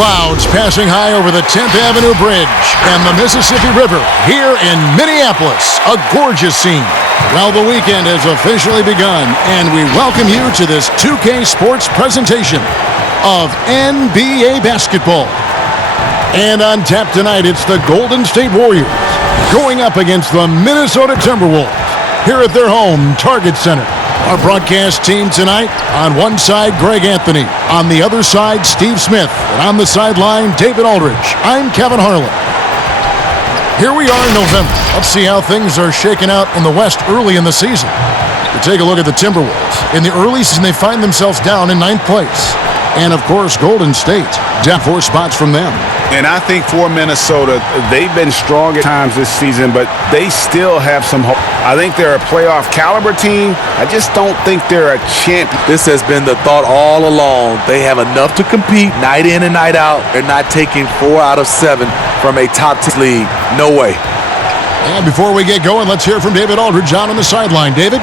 Clouds passing high over the 10th Avenue Bridge and the Mississippi River here in Minneapolis. A gorgeous scene. Well, the weekend has officially begun, and we welcome you to this 2K Sports presentation of NBA basketball. And on tap tonight, it's the Golden State Warriors going up against the Minnesota Timberwolves here at their home Target Center. Our broadcast team tonight, on one side, Greg Anthony. On the other side, Steve Smith. And on the sideline, David Aldridge. I'm Kevin Harlan. Here we are in November. Let's see how things are shaking out in the West early in the season. We take a look at the Timberwolves. In the early season, they find themselves down in 9th place. And, of course, Golden State. Down 4 spots from them. And I think for Minnesota, they've been strong at times this season, but they still have some hope. I think they're a playoff caliber team. I just don't think they're a champion. This has been the thought all along. They have enough to compete night in and night out. They're not taking 4 out of 7 from a top 10 league. No way. And before we get going, let's hear from David Aldridge on the sideline. David?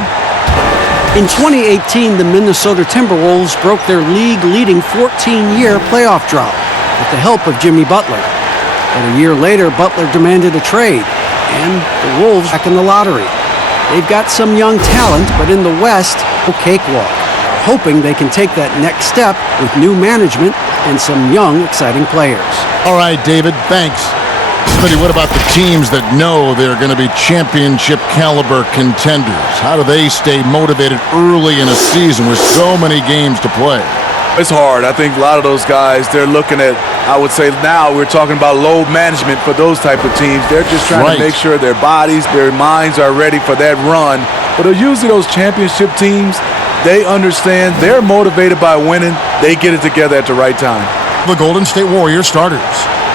In 2018, the Minnesota Timberwolves broke their league-leading 14-year playoff drought with the help of Jimmy Butler. But a year later, Butler demanded a trade, and the Wolves back in the lottery. They've got some young talent, but in the West, no cakewalk. Hoping they can take that next step with new management and some young, exciting players. All right, David, thanks. But what about the teams that know they're going to be championship caliber contenders? How do they stay motivated early in a season with so many games to play? It's hard. I think a lot of those guys, they're looking at, I would say now we're talking about load management for those type of teams. They're just trying to make sure their bodies, their minds are ready for that run. But usually those championship teams, they understand, they're motivated by winning. They get it together at the right time. The Golden State Warriors starters.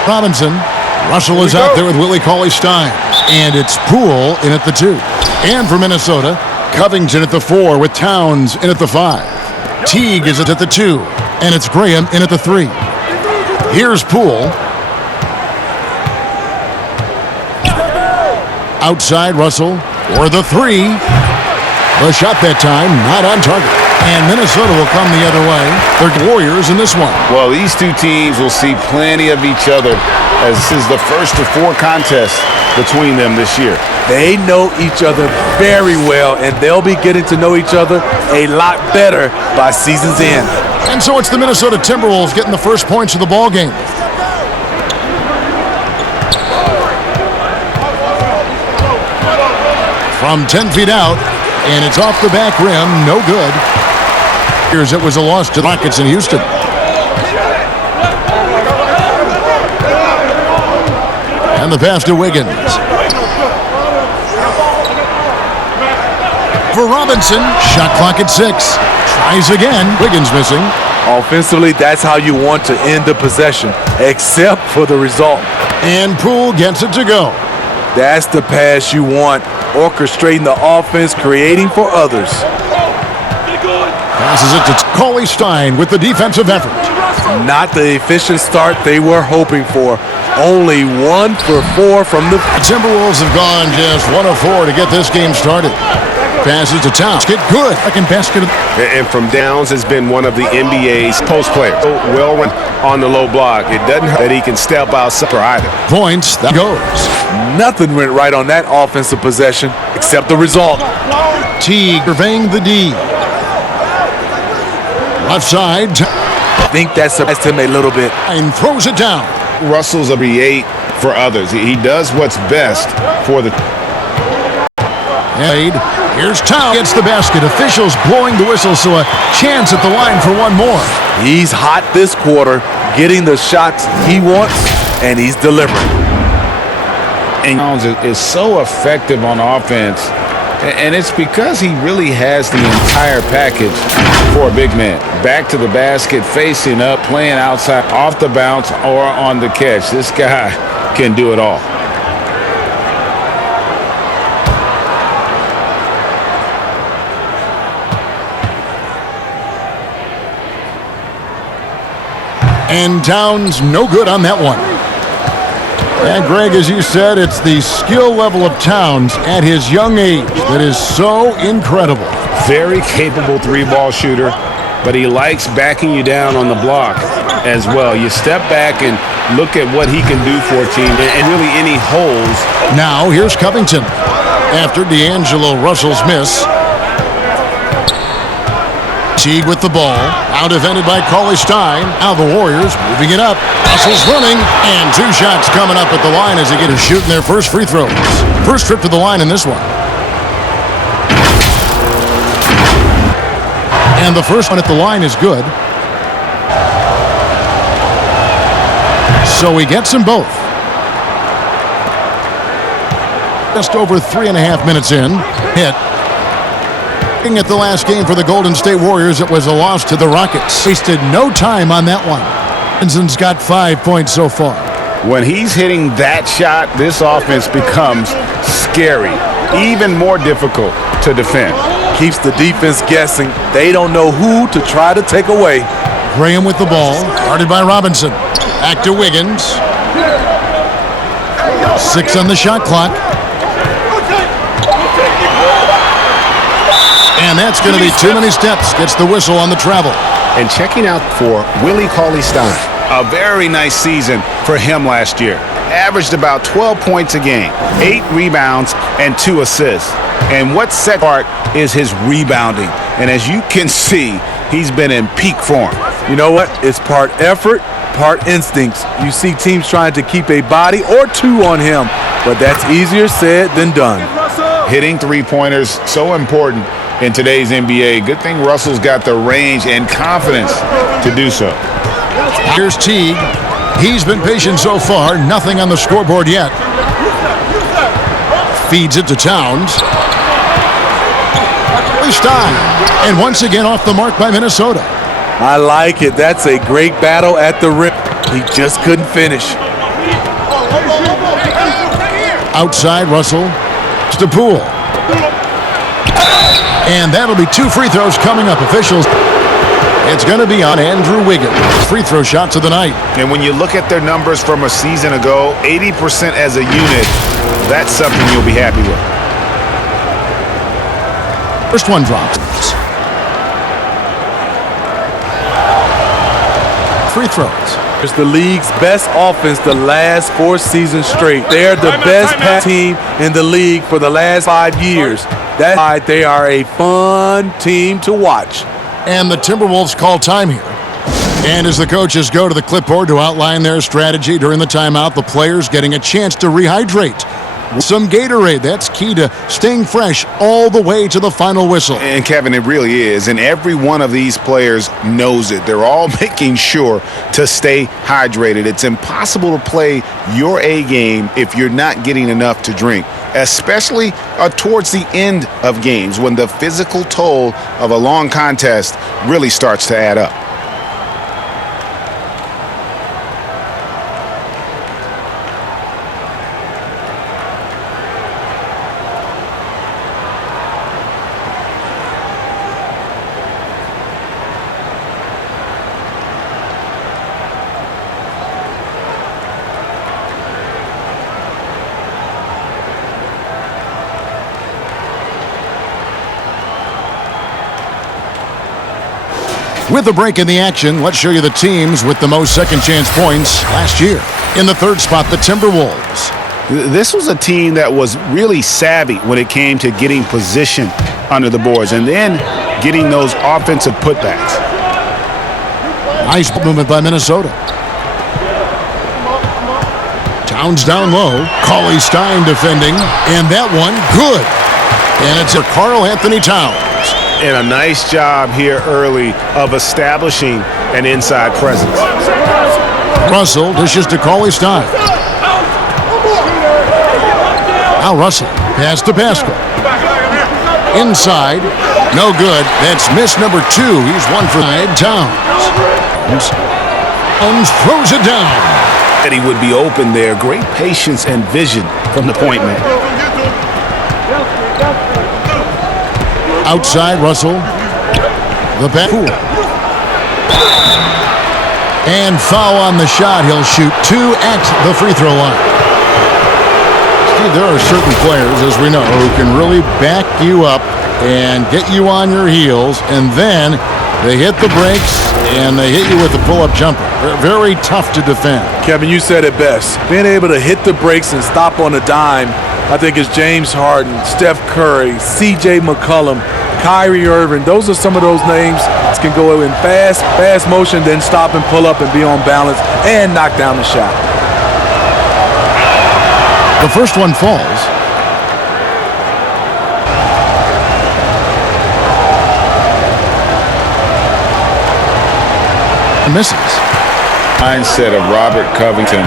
Robinson. Russell is out there with Willie Cauley-Stein. And it's Poole in at the 2. And for Minnesota, Covington at the 4 with Towns in at the 5. Teague is at the 2. And it's Graham in at the 3. Here's Poole. Outside Russell for the 3. The shot that time, not on target. And Minnesota will come the other way. They're Warriors in this one. Well, these two teams will see plenty of each other as this is the first of 4 contests between them this year. They know each other very well, and they'll be getting to know each other a lot better by season's end. And so it's the Minnesota Timberwolves getting the first points of the ball game. From 10 feet out, and it's off the back rim, no good. Here's it was a loss to the Rockets in Houston. And the pass to Wiggins. For Robinson, shot clock at 6. Tries again, Wiggins missing. Offensively, that's how you want to end the possession, except for the result. And Poole gets it to go. That's the pass you want, orchestrating the offense, creating for others. Passes it to Cauley-Stein with the defensive effort. Not the efficient start they were hoping for. Only 1 for 4 from the Timberwolves have gone just 1 of 4 to get this game started. Passes to Towns. Get good. Second basket. And from Downs has been one of the NBA's post players. Well run on the low block. It doesn't hurt that he can step outside for either. Points. That goes. Nothing went right on that offensive possession except the result. Teague surveying the D. Left side. I think that surprised him a little bit. And throws it down. Russell's a create for others. He does what's best for the. Here's Towns. Gets the basket. Officials blowing the whistle, so a chance at the line for one more. He's hot this quarter, getting the shots he wants, and he's delivering. And Towns is so effective on offense, and it's because he really has the entire package for a big man. Back to the basket, facing up, playing outside, off the bounce, or on the catch. This guy can do it all. And Towns no good on that one. And Greg, as you said, it's the skill level of Towns at his young age that is so incredible. Very capable 3-ball shooter. but he likes backing you down on the block as well. You step back and look at what he can do for a team and really any holes. Now here's Covington after D'Angelo Russell's miss. Teague with the ball, out defended by Cauley-Stein. Now the Warriors moving it up. Russell's running, and 2 shots coming up at the line as they get to shooting their first free throws. First trip to the line in this one. And the first one at the line is good. So he gets them both. Just over 3.5 minutes in. Hit. At the last game for the Golden State Warriors, it was a loss to the Rockets. Wasted no time on that one. Benson's got 5 points so far. When he's hitting that shot, this offense becomes scary, even more difficult to defend. Keeps the defense guessing. They don't know who to try to take away. Graham with the ball, guarded by Robinson. Back to Wiggins. 6 on the shot clock. And that's going to be too many steps. Gets the whistle on the travel. And checking out for Willie Cauley-Stein. A very nice season for him last year. Averaged about 12 points a game, 8 rebounds, and 2 assists. And what set apart is his rebounding. And as you can see, he's been in peak form. You know what? It's part effort, part instincts. You see teams trying to keep a body or 2 on him, but that's easier said than done. Hitting three-pointers, so important in today's NBA. Good thing Russell's got the range and confidence to do so. Here's Teague. He's been patient so far. Nothing on the scoreboard yet. Feeds it to Towns. Stein. And once again off the mark by Minnesota. I like it. That's a great battle at the rim. He just couldn't finish. Outside, Russell. To Poole. And that'll be 2 free throws coming up. Officials. It's going to be on Andrew Wiggins. Free throw shots of the night. And when you look at their numbers from a season ago, 80% as a unit, that's something you'll be happy with. First one dropped. Free throws. It's the league's best offense the last 4 seasons straight. They're the best pass team in the league for the last 5 years. That's why they are a fun team to watch. And the Timberwolves call time here. And as the coaches go to the clipboard to outline their strategy during the timeout, the players getting a chance to rehydrate. Some Gatorade, that's key to staying fresh all the way to the final whistle. And Kevin, it really is. And every one of these players knows it. They're all making sure to stay hydrated. It's impossible to play your A game if you're not getting enough to drink, especially towards the end of games when the physical toll of a long contest really starts to add up. With a break in the action, let's show you the teams with the most second-chance points last year. In the third spot, the Timberwolves. This was a team that was really savvy when it came to getting position under the boards and then getting those offensive putbacks. Nice movement by Minnesota. Towns down low. Cauley-Stein defending. And that one, good. And it's a Karl Anthony Towns. And a nice job here early of establishing an inside presence. Russell dishes to Cauley-Stein. Now Russell, pass to Pascal. Inside, no good. That's miss number 2. He's 1 for 9. Towns throws it down. That he would be open there. Great patience and vision from the point man. Outside, Russell. The back. And foul on the shot. He'll shoot 2 at the free throw line. Steve, there are certain players, as we know, who can really back you up and get you on your heels and then They hit the brakes, and they hit you with a pull-up jumper. Very tough to defend. Kevin, you said it best. Being able to hit the brakes and stop on a dime, I think it's James Harden, Steph Curry, C.J. McCollum, Kyrie Irving. Those are some of those names that can go in fast motion, then stop and pull up and be on balance and knock down the shot. The first one falls. Misses. Mindset of Robert Covington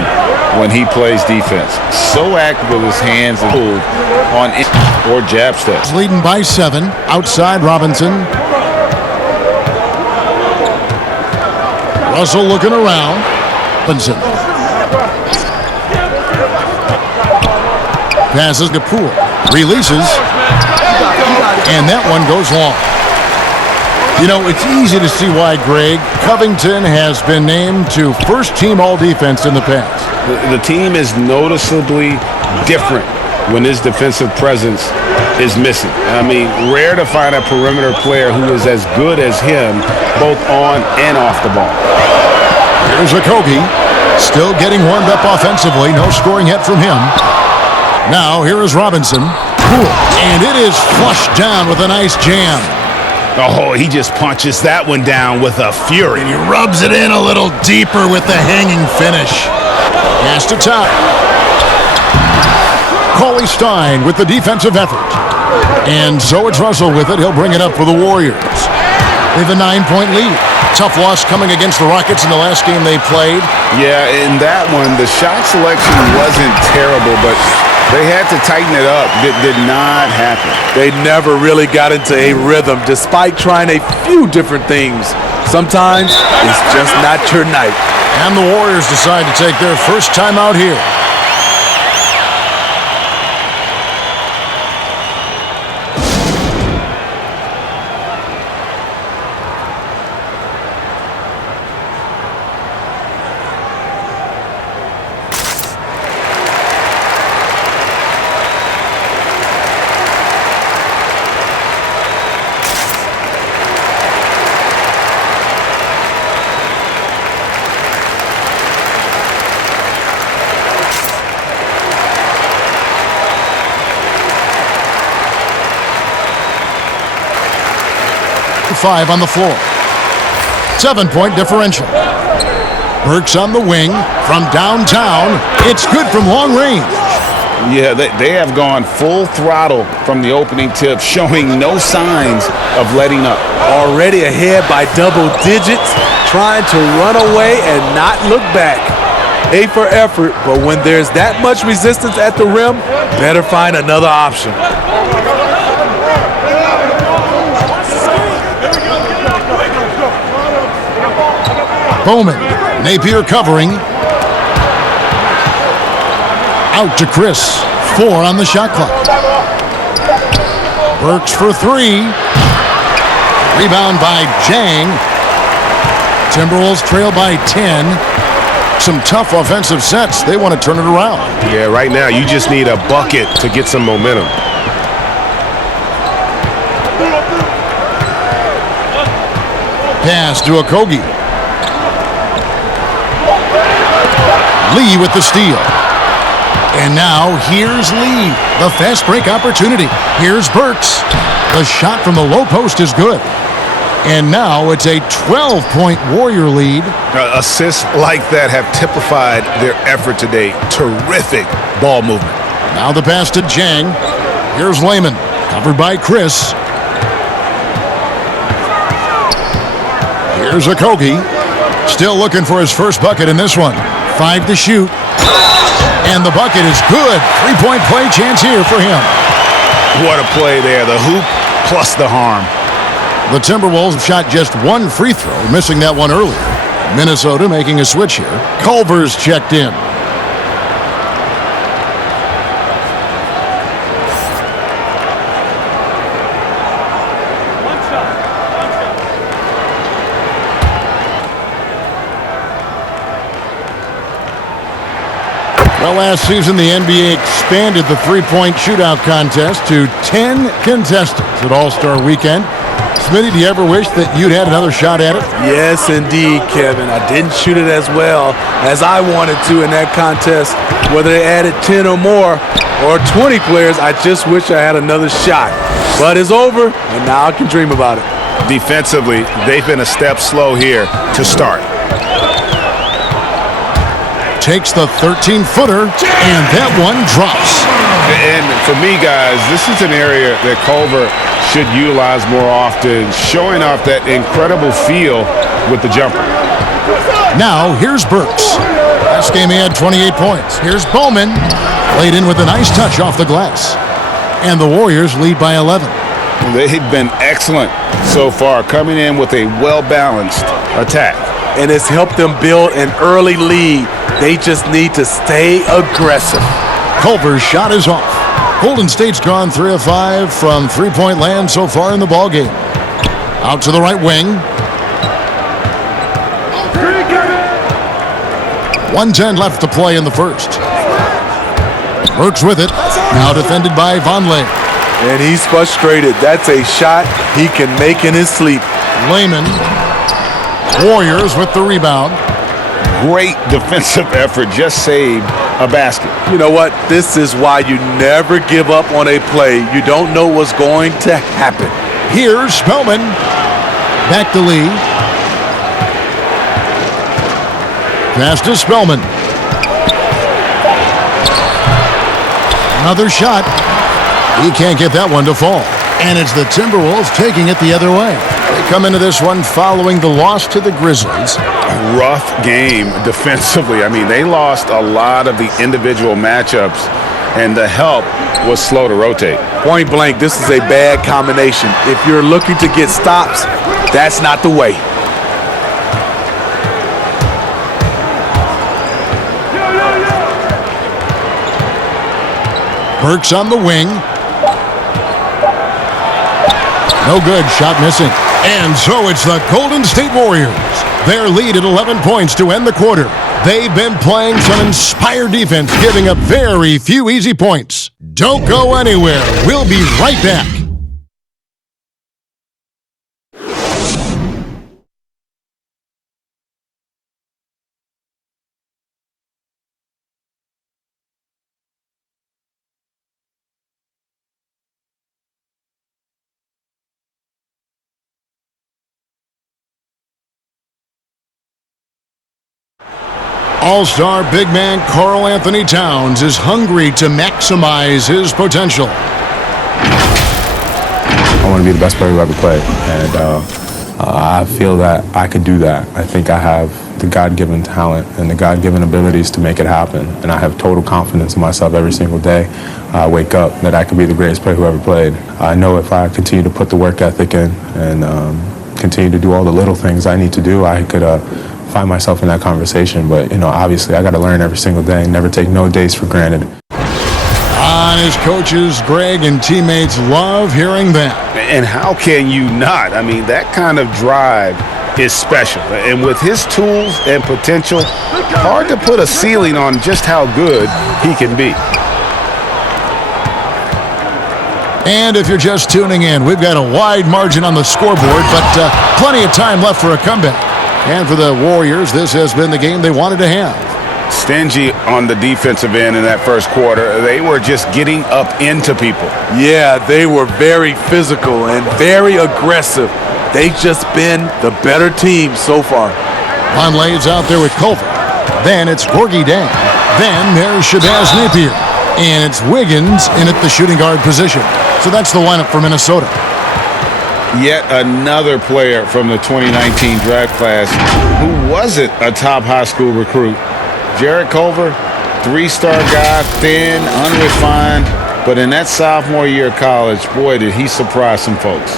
when he plays defense. So active with his hands and move on or jab steps. Leading by 7. Outside Robinson. Russell looking around. Robinson. Passes to Poole. Releases. And that one goes long. You know, it's easy to see why, Greg, Covington has been named to first-team all-defense in the past. The team is noticeably different when his defensive presence is missing. I mean, rare to find a perimeter player who is as good as him, both on and off the ball. Here's Okogie, still getting warmed up offensively. No scoring yet from him. Now, here is Robinson. Cool. And it is flushed down with a nice jam. Oh, he just punches that one down with a fury. And he rubs it in a little deeper with the hanging finish. Pass to top. Cauley Stein with the defensive effort. And so it's Russell with it. He'll bring it up for the Warriors. They have a 9-point lead. Tough loss coming against the Rockets in the last game they played. Yeah, in that one, the shot selection wasn't terrible, but they had to tighten it up. It did not happen. They never really got into a rhythm despite trying a few different things. Sometimes it's just not your night. And the Warriors decide to take their first time out here. Five on the floor. 7-point differential. Burks on the wing from downtown. It's good from long range. Yeah, they have gone full throttle from the opening tip, showing no signs of letting up. Already ahead by double digits, trying to run away and not look back. A for effort, but when there's that much resistance at the rim, better find another option. Bowman, Napier covering. Out to Chris. 4 on the shot clock. Burks for 3. Rebound by Jang. Timberwolves trail by 10. Some tough offensive sets. They want to turn it around. Yeah, right now you just need a bucket to get some momentum. Pass to Okogie. Lee with the steal. And now here's Lee. The fast break opportunity. Here's Burks. The shot from the low post is good. And now it's a 12-point Warrior lead. Assists like that have typified their effort today. Terrific ball movement. Now the pass to Jang. Here's Layman. Covered by Chris. Here's Okogie. Still looking for his first bucket in this one. 5 to shoot. And the bucket is good. 3-point play chance here for him. What a play there. The hoop plus the harm. The Timberwolves have shot just 1 free throw, missing that one earlier. Minnesota making a switch here. Culver's checked in. Well, last season, the NBA expanded the three-point shootout contest to 10 contestants at All-Star Weekend. Smitty, do you ever wish that you'd had another shot at it? Yes, indeed, Kevin. I didn't shoot it as well as I wanted to in that contest. Whether they added 10 or more or 20 players, I just wish I had another shot. But it's over, and now I can dream about it. Defensively, they've been a step slow here to start. Takes the 13-footer, and that one drops. And for me, guys, this is an area that Culver should utilize more often, showing off that incredible feel with the jumper. Now, here's Burks. Last game he had 28 points. Here's Bowman, laid in with a nice touch off the glass. And the Warriors lead by 11. They've been excellent so far, coming in with a well-balanced attack. And it's helped them build an early lead. They just need to stay aggressive. Culver's shot is off. Golden State's gone 3 of 5 from three-point land so far in the ballgame. Out to the right wing. 1:10 left to play in the first. Burks with it. Now defended by Vonleh. And he's frustrated. That's a shot he can make in his sleep. Layman. Warriors with the rebound. Great defensive effort, just saved a basket. You know what? This is why you never give up on a play. You don't know what's going to happen. Here's Spellman. Back to Lee. Pass to Spellman. Another shot. He can't get that one to fall. And it's the Timberwolves taking it the other way. They come into this one following the loss to the Grizzlies. Rough game defensively. I mean, they lost a lot of the individual matchups, and the help was slow to rotate. Point blank, this is a bad combination. If you're looking to get stops, that's not the way. Burks on the wing. No good. Shot missing. And so it's the Golden State Warriors. Their lead at 11 points to end the quarter. They've been playing some inspired defense, giving up very few easy points. Don't go anywhere. We'll be right back. All-star big man Karl Anthony Towns is hungry to maximize his potential. I want to be the best player who ever played, and I feel that I could do that. I think I have the God-given talent and the God-given abilities to make it happen, and I have total confidence in myself every single day. I wake up that I could be the greatest player who ever played. I know if I continue to put the work ethic in and continue to do all the little things I need to do, I could find myself in that conversation. But, you know, obviously I got to learn every single day and never take no days for granted. On his coaches, Greg, and teammates love hearing that. And how can you not? I mean, that kind of drive is special. And with his tools and potential, hard to put a ceiling on just how good he can be. And if you're just tuning in, we've got a wide margin on the scoreboard, but plenty of time left for a comeback. And for the Warriors, this has been the game they wanted to have. Stingy on the defensive end in that first quarter. They were just getting up into people. Yeah, they were very physical and very aggressive. They've just been the better team so far. Vonleh's out there with Culver. Then it's Gorgie Dang. Then there's Shabazz Napier. And it's Wiggins in at the shooting guard position. So that's the lineup for Minnesota. Yet another player from the 2019 draft class who wasn't a top high school recruit. Jarrett Culver, three-star guy, thin, unrefined, but in that sophomore year of college, boy, did he surprise some folks.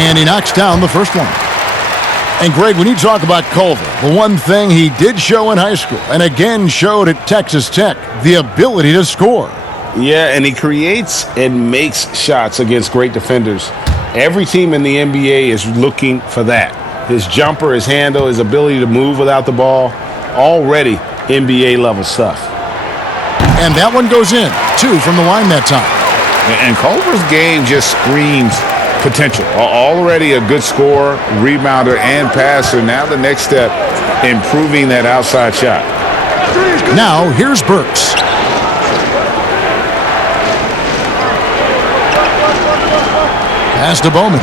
And he knocks down the first one. And Greg, when you talk about Culver, the one thing he did show in high school and again showed at Texas Tech, the ability to score. Yeah, and he creates and makes shots against great defenders. Every team in the NBA is looking for that. His jumper, his handle, his ability to move without the ball, already NBA level stuff. And that one goes in. 2 from the line that time. And Culver's game just screams potential. Already a good scorer, rebounder, and passer. Now the next step, improving that outside shot. Now here's Burks. Pass to Bowman.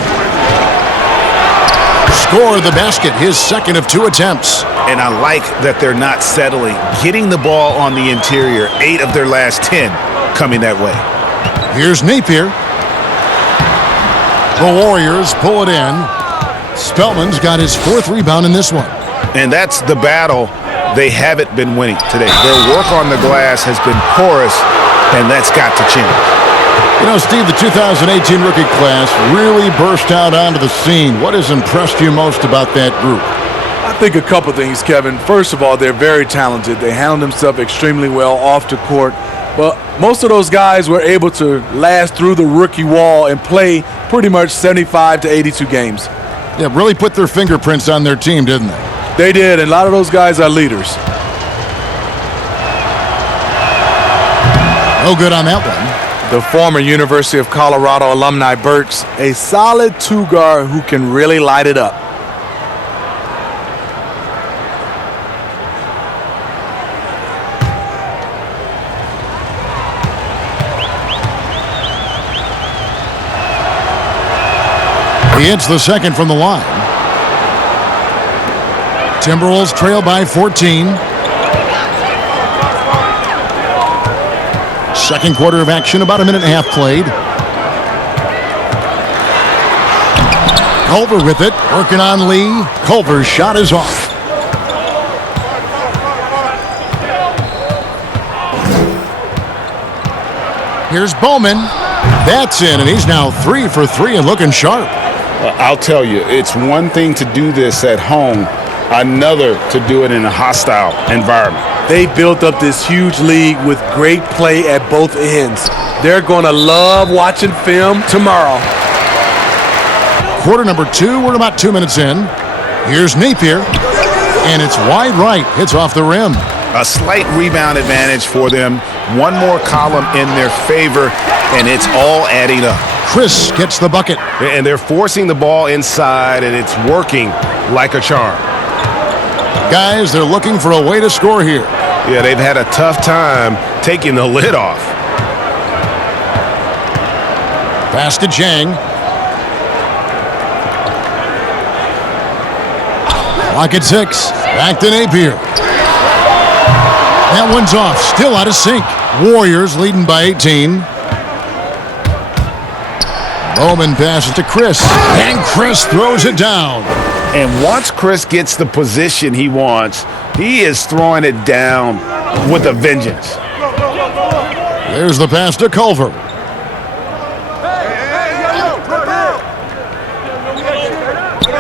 Score the basket, his second of 2 attempts. And I like that they're not settling. Getting the ball on the interior, 8 of their last 10 coming that way. Here's Napier. The Warriors pull it in. Spellman's got his 4th rebound in this one. And that's the battle they haven't been winning today. Their work on the glass has been porous, and that's got to change. You know, Steve, the 2018 rookie class really burst out onto the scene. What has impressed you most about that group? I think a couple things, Kevin. First of all, they're very talented. They handle themselves extremely well off the court. But most of those guys were able to last through the rookie wall and play pretty much 75 to 82 games. Yeah, really put their fingerprints on their team, didn't they? They did, and a lot of those guys are leaders. No good on that one. The former University of Colorado alumni Burks, a solid 2-guard who can really light it up. He hits the second from the line. Timberwolves trail by 14. Second quarter of action, about a minute and a half played. Culver with it, working on Lee. Culver's shot is off. Here's Bowman. That's in, and he's now 3 for 3 and looking sharp. I'll tell you, it's one thing to do this at home, another to do it in a hostile environment. They built up this huge league with great play at both ends. They're going to love watching film tomorrow. Quarter number 2, we're about 2 minutes in. Here's Napier, and it's wide right. Hits off the rim. A slight rebound advantage for them. One more column in their favor, and it's all adding up. Chris gets the bucket. And they're forcing the ball inside, and it's working like a charm. Guys, they're looking for a way to score here. Yeah, they've had a tough time taking the lid off. Pass to Jang. Clock at 6. Back to Napier. That one's off. Still out of sync. Warriors leading by 18. Bowman passes to Chris. And Chris throws it down. And once Chris gets the position he wants, he is throwing it down with a vengeance. There's the pass to Culver.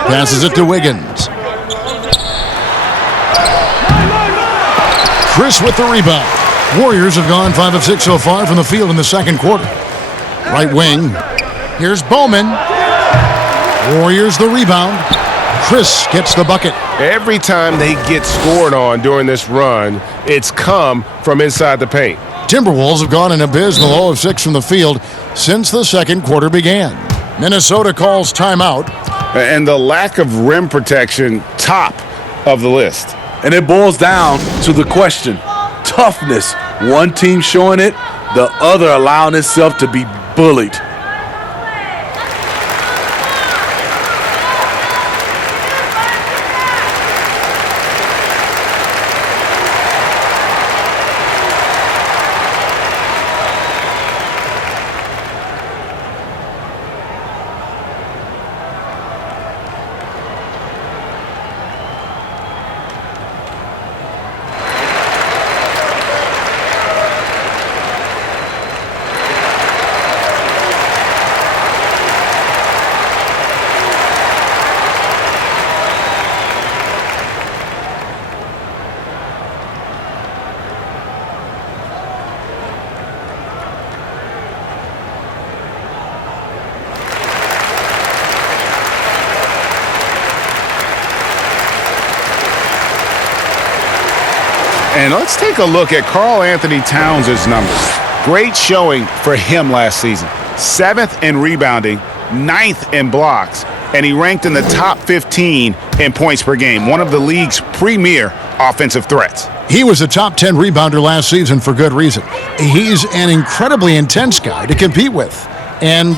Passes it to Wiggins. Chris with the rebound. Warriors have gone 5 of 6 so far from the field in the second quarter. Right wing. Here's Bowman. Warriors the rebound. Chris gets the bucket. Every time they get scored on during this run, it's come from inside the paint. Timberwolves have gone an abysmal 0 of 6 from the field since the second quarter began. Minnesota calls timeout. And the lack of rim protection, top of the list. And it boils down to the question, toughness. One team showing it, the other allowing itself to be bullied. And let's take a look at Karl Anthony Towns' numbers. Great showing for him last season. 7th in rebounding, 9th in blocks, and he ranked in the top 15 in points per game, one of the league's premier offensive threats. He was a top 10 rebounder last season for good reason. He's an incredibly intense guy to compete with. And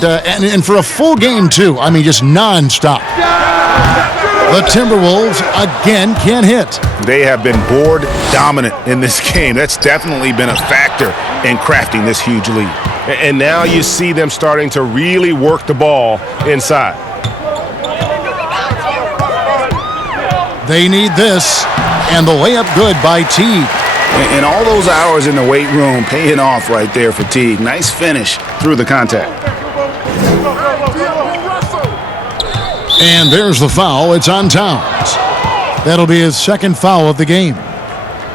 for a full game, too. I mean, just nonstop. The Timberwolves, again, can't hit. They have been board dominant in this game. That's definitely been a factor in crafting this huge lead. And now you see them starting to really work the ball inside. They need this, and the layup good by Teague. And all those hours in the weight room paying off right there for Teague. Nice finish through the contact. And there's the foul. It's on Towns. That'll be his second foul of the game.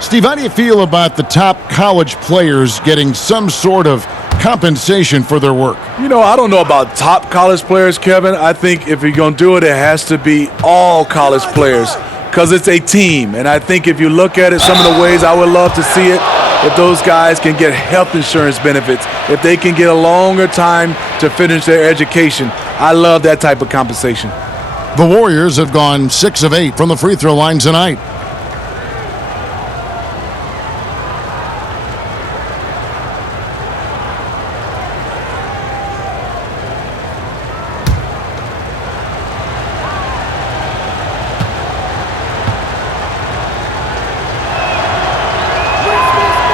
Steve, how do you feel about the top college players getting some sort of compensation for their work? You know, I don't know about top college players, Kevin. I think if you're going to do it, it has to be all college players because it's a team. And I think if you look at it, some of the ways I would love to see it, if those guys can get health insurance benefits, if they can get a longer time to finish their education, I love that type of compensation. The Warriors have gone 6 of 8 from the free throw line tonight.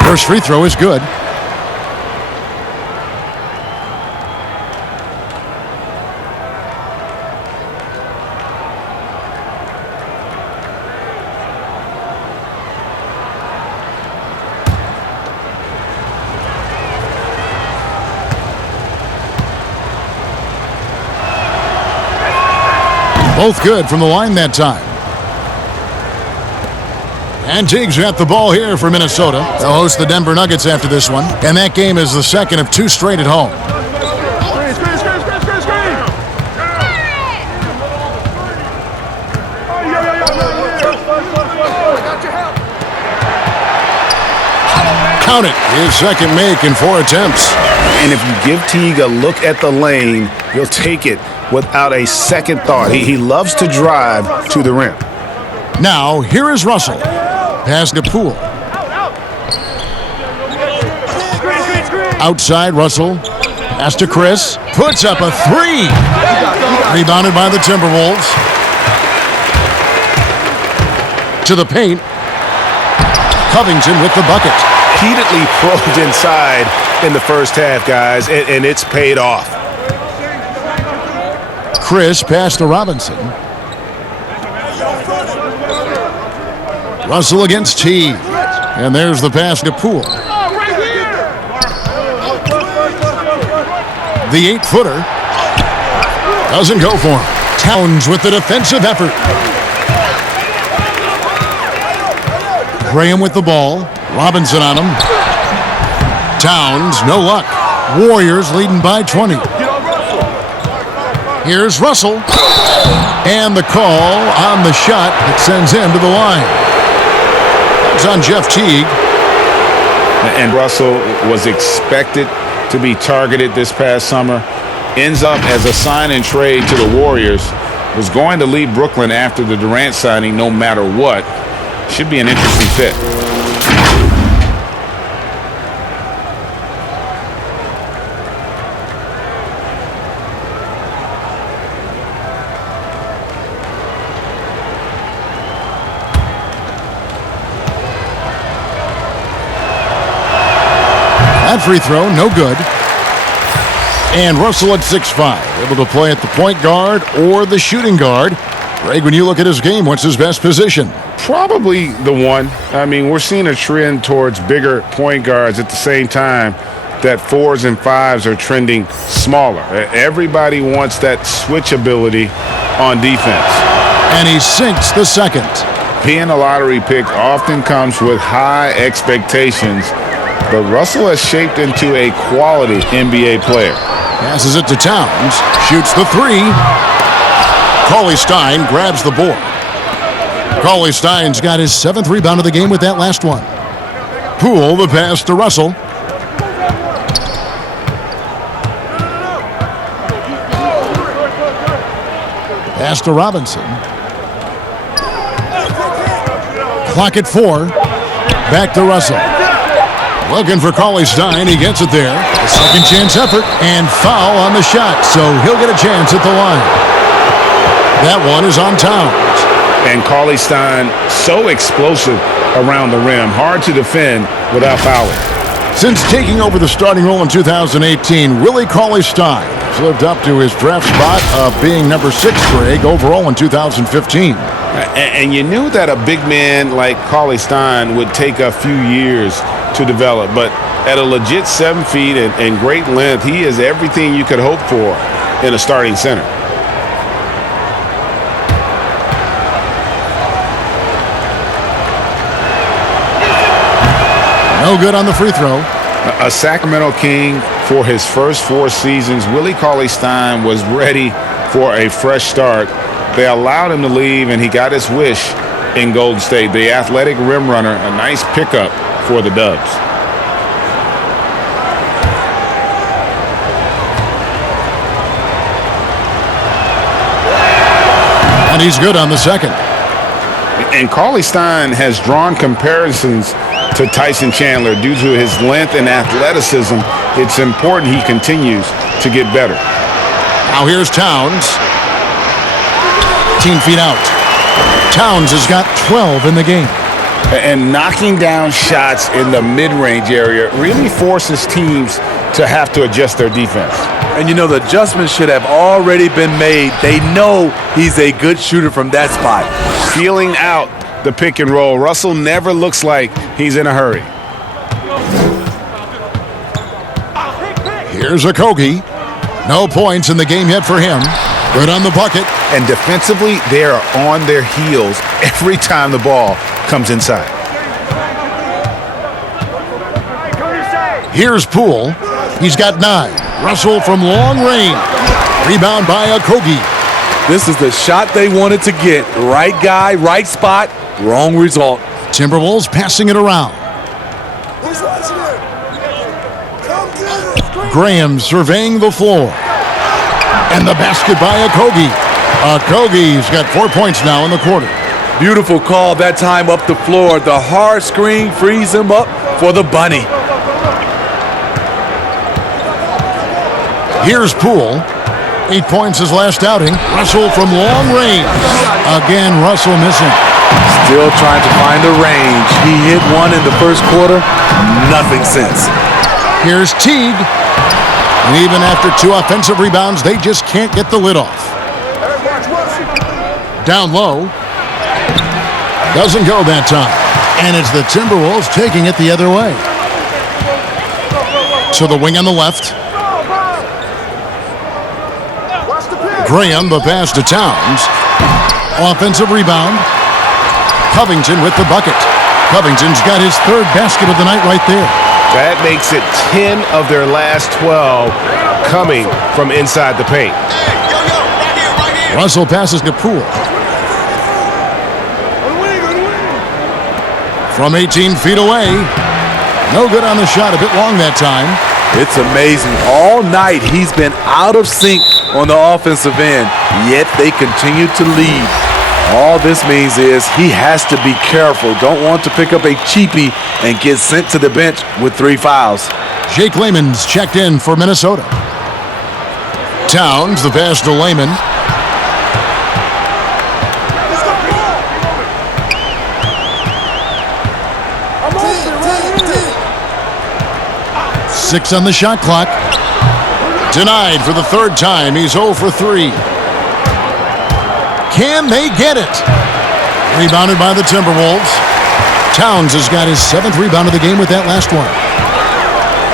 First free throw is good. Both good from the line that time. And Teague's got the ball here for Minnesota. They'll host the Denver Nuggets after this one. And that game is the second of 2 straight at home. Count it. His second make in 4 attempts. And if you give Teague a look at the lane, he'll take it without a second thought. He loves to drive to the rim. Now, here is Russell. Pass to Poole. Outside, Russell. Pass to Chris. Puts up a 3. Rebounded by the Timberwolves. To the paint. Covington with the bucket. Repeatedly probed inside in the first half, guys, and it's paid off. Chris pass to Robinson. Russell against Teague. And there's the pass to Poole. The 8-footer doesn't go for him. Towns with the defensive effort. Graham with the ball. Robinson on him. Towns, no luck. Warriors leading by 20. Here's Russell. And the call on the shot that sends him to the line. It's on Jeff Teague. And Russell was expected to be targeted this past summer. Ends up as a sign and trade to the Warriors. Was going to leave Brooklyn after the Durant signing no matter what. Should be an interesting fit. That free throw, no good. And Russell at 6'5", able to play at the point guard or the shooting guard. Greg, when you look at his game, what's his best position? Probably the one. I mean, we're seeing a trend towards bigger point guards at the same time that 4s and 5s are trending smaller. Everybody wants that switch ability on defense. And he sinks the second. Being a lottery pick often comes with high expectations, but Russell has shaped into a quality NBA player. Passes it to Towns. Shoots the 3. Cauley-Stein grabs the board. Cauley-Stein's got his 7th rebound of the game with that last one. Poole, the pass to Russell. Pass to Robinson. Clock at 4. Back to Russell. Looking for Cauley-Stein. He gets it there. A second chance effort and foul on the shot. So he'll get a chance at the line. That one is on Towns. And Cauley-Stein, so explosive around the rim. Hard to defend without fouling. Since taking over the starting role in 2018, Willie Cauley-Stein has lived up to his draft spot of being number 6 Greg overall in 2015. And you knew that a big man like Cauley-Stein would take a few years to develop, but at a legit 7 feet and great length, he is everything you could hope for in a starting center. No good on the free throw. A Sacramento King for his first 4 seasons, Willie Cauley-Stein was ready for a fresh start. They allowed him to leave, and he got his wish in Golden State. The athletic rim runner, a nice pickup for the Dubs. And he's good on the second. And Cauley-Stein has drawn comparisons to Tyson Chandler due to his length and athleticism. It's important he continues to get better. Now here's Towns. 15 feet out. Towns has got 12 in the game. And knocking down shots in the mid-range area really forces teams to have to adjust their defense. And you know, the adjustments should have already been made. They know he's a good shooter from that spot. Feeling out the pick and roll. Russell never looks like he's in a hurry. Here's Okogie. No points in the game yet for him. Good on the bucket. And defensively, they are on their heels every time the ball comes inside. Here's Poole. He's got 9. Russell from long range. Rebound by Okogie. This is the shot they wanted to get. Right guy, right spot, wrong result. Timberwolves passing it around. Graham surveying the floor. And the basket by Okogie. Okogie's got 4 points now in the quarter. Beautiful call that time up the floor. The hard screen frees him up for the bunny. Here's Poole. 8 points his last outing. Russell from long range. Again, Russell missing. Still trying to find the range. He hit one in the first quarter. Nothing since. Here's Teague. And even after 2 offensive rebounds, they just can't get the lid off. Down low. Doesn't go that time. And it's the Timberwolves taking it the other way. To the wing on the left. Graham, the pass to Towns. Offensive rebound. Covington with the bucket. Covington's got his 3rd basket of the night right there. That makes it 10 of their last 12 coming from inside the paint. Russell passes to Poole. From 18 feet away. No good on the shot. A bit long that time. It's amazing. All night he's been out of sync on the offensive end, yet they continue to lead. All this means is he has to be careful. Don't want to pick up a cheapie and get sent to the bench with 3 fouls. Jake Layman's checked in for Minnesota. Towns, the pass to Layman. Six on the shot clock. Denied for the 3rd time. He's 0 for 3. Can they get it? Rebounded by the Timberwolves. Towns has got his 7th rebound of the game with that last one.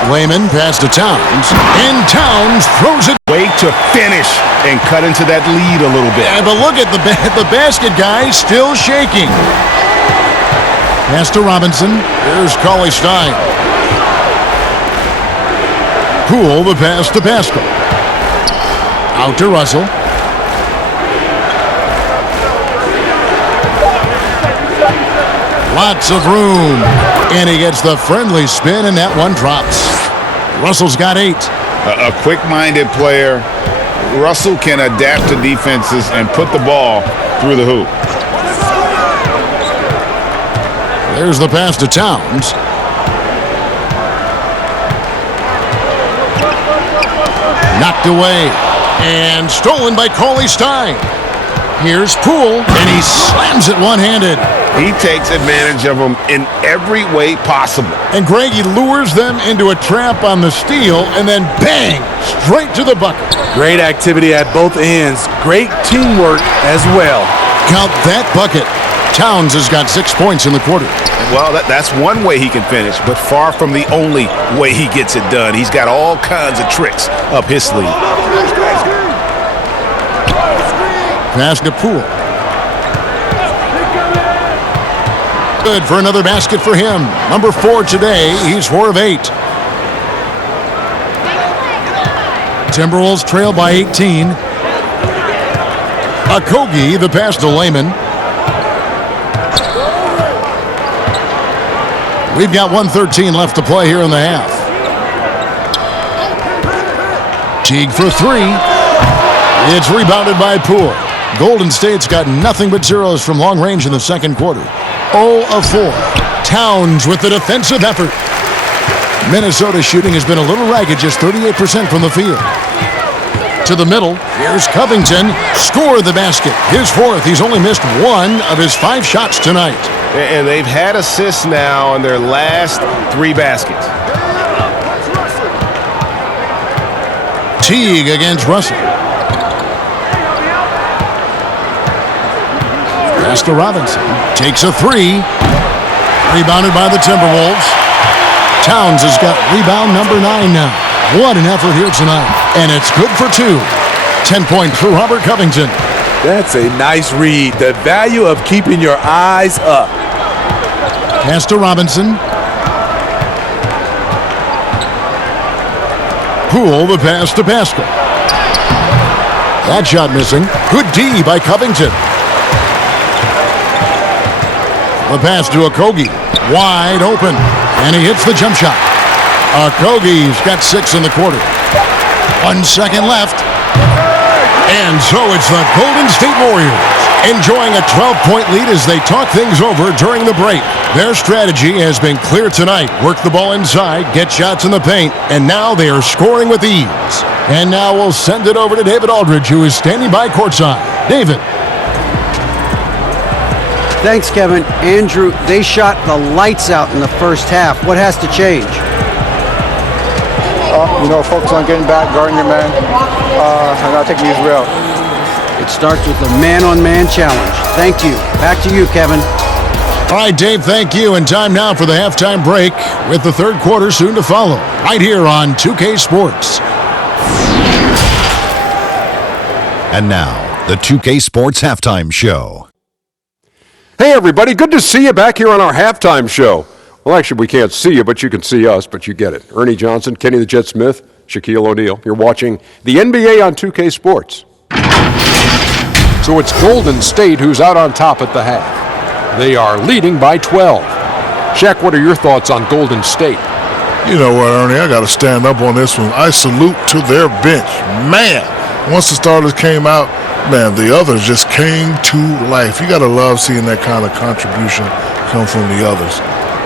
Layman pass to Towns. And Towns throws it. Way to finish and cut into that lead a little bit. Yeah, but look at the basket guy still shaking. Pass to Robinson. Here's Cauley-Stein. Poole, the pass to Pascal. Out to Russell. Lots of room. And he gets the friendly spin, and that one drops. Russell's got 8. A quick-minded player. Russell can adapt to defenses and put the ball through the hoop. There's the pass to Towns. Knocked away and stolen by Cauley Stein. Here's Poole, and he slams it one-handed. He takes advantage of them in every way possible. And Greg, he lures them into a trap on the steal, and then bang, straight to the bucket. Great activity at both ends. Great teamwork as well. Count that bucket. Towns has got 6 points in the quarter. Well, that's one way he can finish, but far from the only way he gets it done. He's got all kinds of tricks up his sleeve. Pass to Poole. Good for another basket for him. Number 4 today. He's 4 of 8. Timberwolves trail by 18. Okogie, the pass to Layman. We've got 1:13 left to play here in the half. Teague for 3. It's rebounded by Poole. Golden State's got nothing but zeros from long range in the second quarter. 0 of 4. Towns with the defensive effort. Minnesota's shooting has been a little ragged, just 38% from the field. To the middle, here's Covington. Score the basket. His 4th. He's only missed 1 of his 5 shots tonight. And they've had assists now on their last 3 baskets. Teague against Russell. Pass to Robinson. Takes a 3. Rebounded by the Timberwolves. Towns has got rebound number 9 now. What an effort here tonight. And it's good for 2. 10 points for Robert Covington. That's a nice read. The value of keeping your eyes up. Pass to Robinson. Poole, the pass to Pascal. That shot missing. Good D by Covington. The pass to Okogie. Wide open. And he hits the jump shot. Okogie's got 6 in the quarter. 1 second left. And so it's the Golden State Warriors enjoying a 12-point lead as they talk things over during the break. Their strategy has been clear tonight. Work the ball inside, get shots in the paint, and now they are scoring with ease. And now we'll send it over to David Aldridge, who is standing by courtside. David. Thanks, Kevin. Andrew, they shot the lights out in the first half. What has to change? Focus on getting back, guarding your man, and not taking these real. It starts with a man-on-man challenge. Thank you. Back to you, Kevin. All right, Dave, thank you. And time now for the halftime break with the third quarter soon to follow. Right here on 2K Sports. And now, the 2K Sports Halftime Show. Hey, everybody. Good to see you back here on our halftime show. Well, actually, we can't see you, but you can see us, but you get it. Ernie Johnson, Kenny the Jet Smith, Shaquille O'Neal. You're watching the NBA on 2K Sports. So it's Golden State who's out on top at the half. They are leading by 12. Shaq, what are your thoughts on Golden State? You know what, Ernie, I got to stand up on this one. I salute to their bench. Man, once the starters came out, man, the others just came to life. You got to love seeing that kind of contribution come from the others.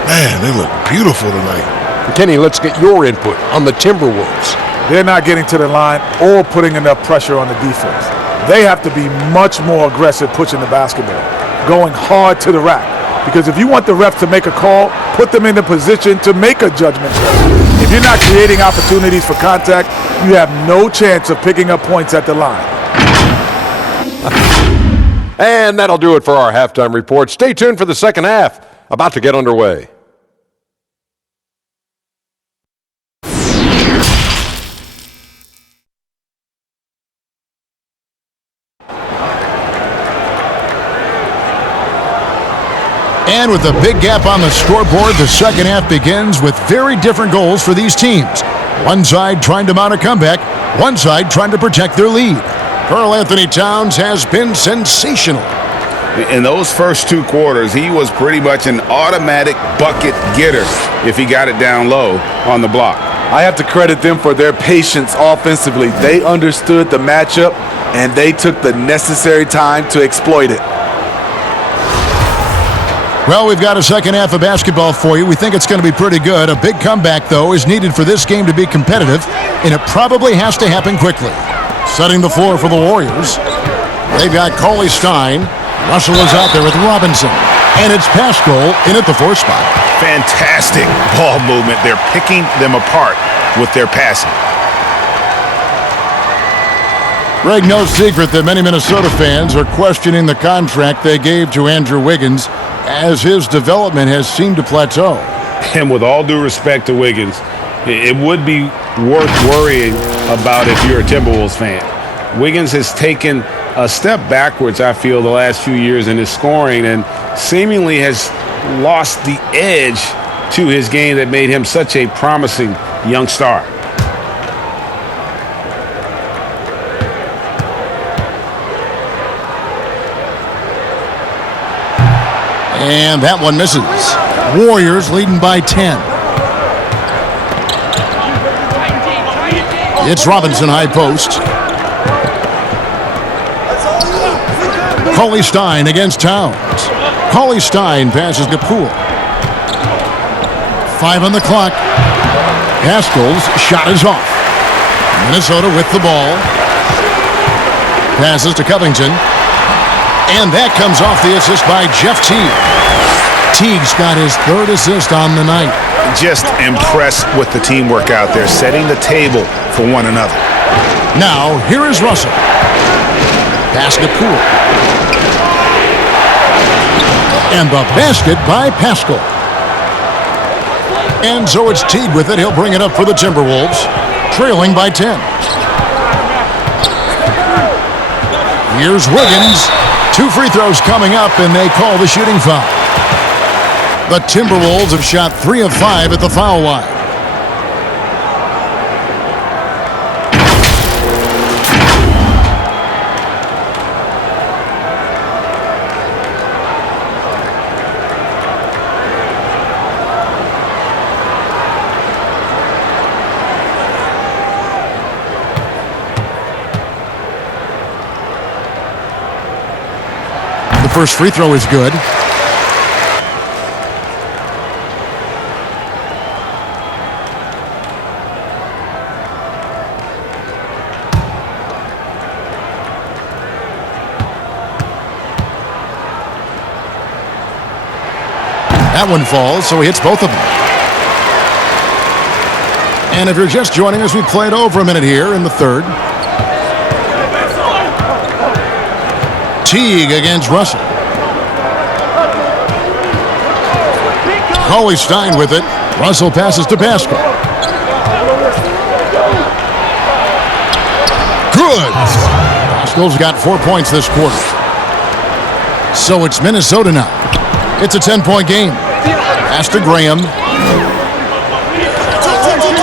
Man, they look beautiful tonight. Kenny, let's get your input on the Timberwolves. They're not getting to the line or putting enough pressure on the defense. They have to be much more aggressive pushing the basketball, going hard to the rack. Because if you want the ref to make a call, put them in the position to make a judgment call. If you're not creating opportunities for contact, you have no chance of picking up points at the line. And that'll do it for our halftime report. Stay tuned for the second half, about to get underway. And with a big gap on the scoreboard, the second half begins with very different goals for these teams. One side trying to mount a comeback, one side trying to protect their lead. Karl Anthony Towns has been sensational. In those first 2 quarters, he was pretty much an automatic bucket getter if he got it down low on the block. I have to credit them for their patience offensively. They understood the matchup, and they took the necessary time to exploit it. Well, we've got a second half of basketball for you. We think it's going to be pretty good. A big comeback, though, is needed for this game to be competitive, and it probably has to happen quickly. Setting the floor for the Warriors, they've got Cauley Stein. Russell is out there with Robinson, and it's Pascal in at the 4 spot. Fantastic ball movement. They're picking them apart with their passing. Greg, no secret that many Minnesota fans are questioning the contract they gave to Andrew Wiggins, as his development has seemed to plateau. And with all due respect to Wiggins, it would be worth worrying about if you're a Timberwolves fan. Wiggins has taken a step backwards, I feel, the last few years in his scoring, and seemingly has lost the edge to his game that made him such a promising young star. And that one misses. Warriors leading by 10. It's Robinson, high post. Cauley Stein against Towns. Cauley Stein passes to Poole. 5 on the clock. Pascal's shot is off. Minnesota with the ball. Passes to Covington. And that comes off the assist by Jeff Teague. Teague's got his 3rd assist on the night. Just impressed with the teamwork out there, setting the table for one another. Now, here is Russell. Pass to Poole. And the basket by Pascal. And so it's Teague with it. He'll bring it up for the Timberwolves, trailing by 10. Here's Wiggins. 2 free throws coming up, and they call the shooting foul. The Timberwolves have shot 3 of 5 at the foul line. The first free throw is good. That one falls, so he hits both of them. And if you're just joining us, we played over a minute here in the 3rd. Teague against Russell. Cauley Stein with it. Russell passes to Pascal. Good. Pascal's got 4 points this quarter. So it's Minnesota now. It's a 10-point game. Pass to Graham.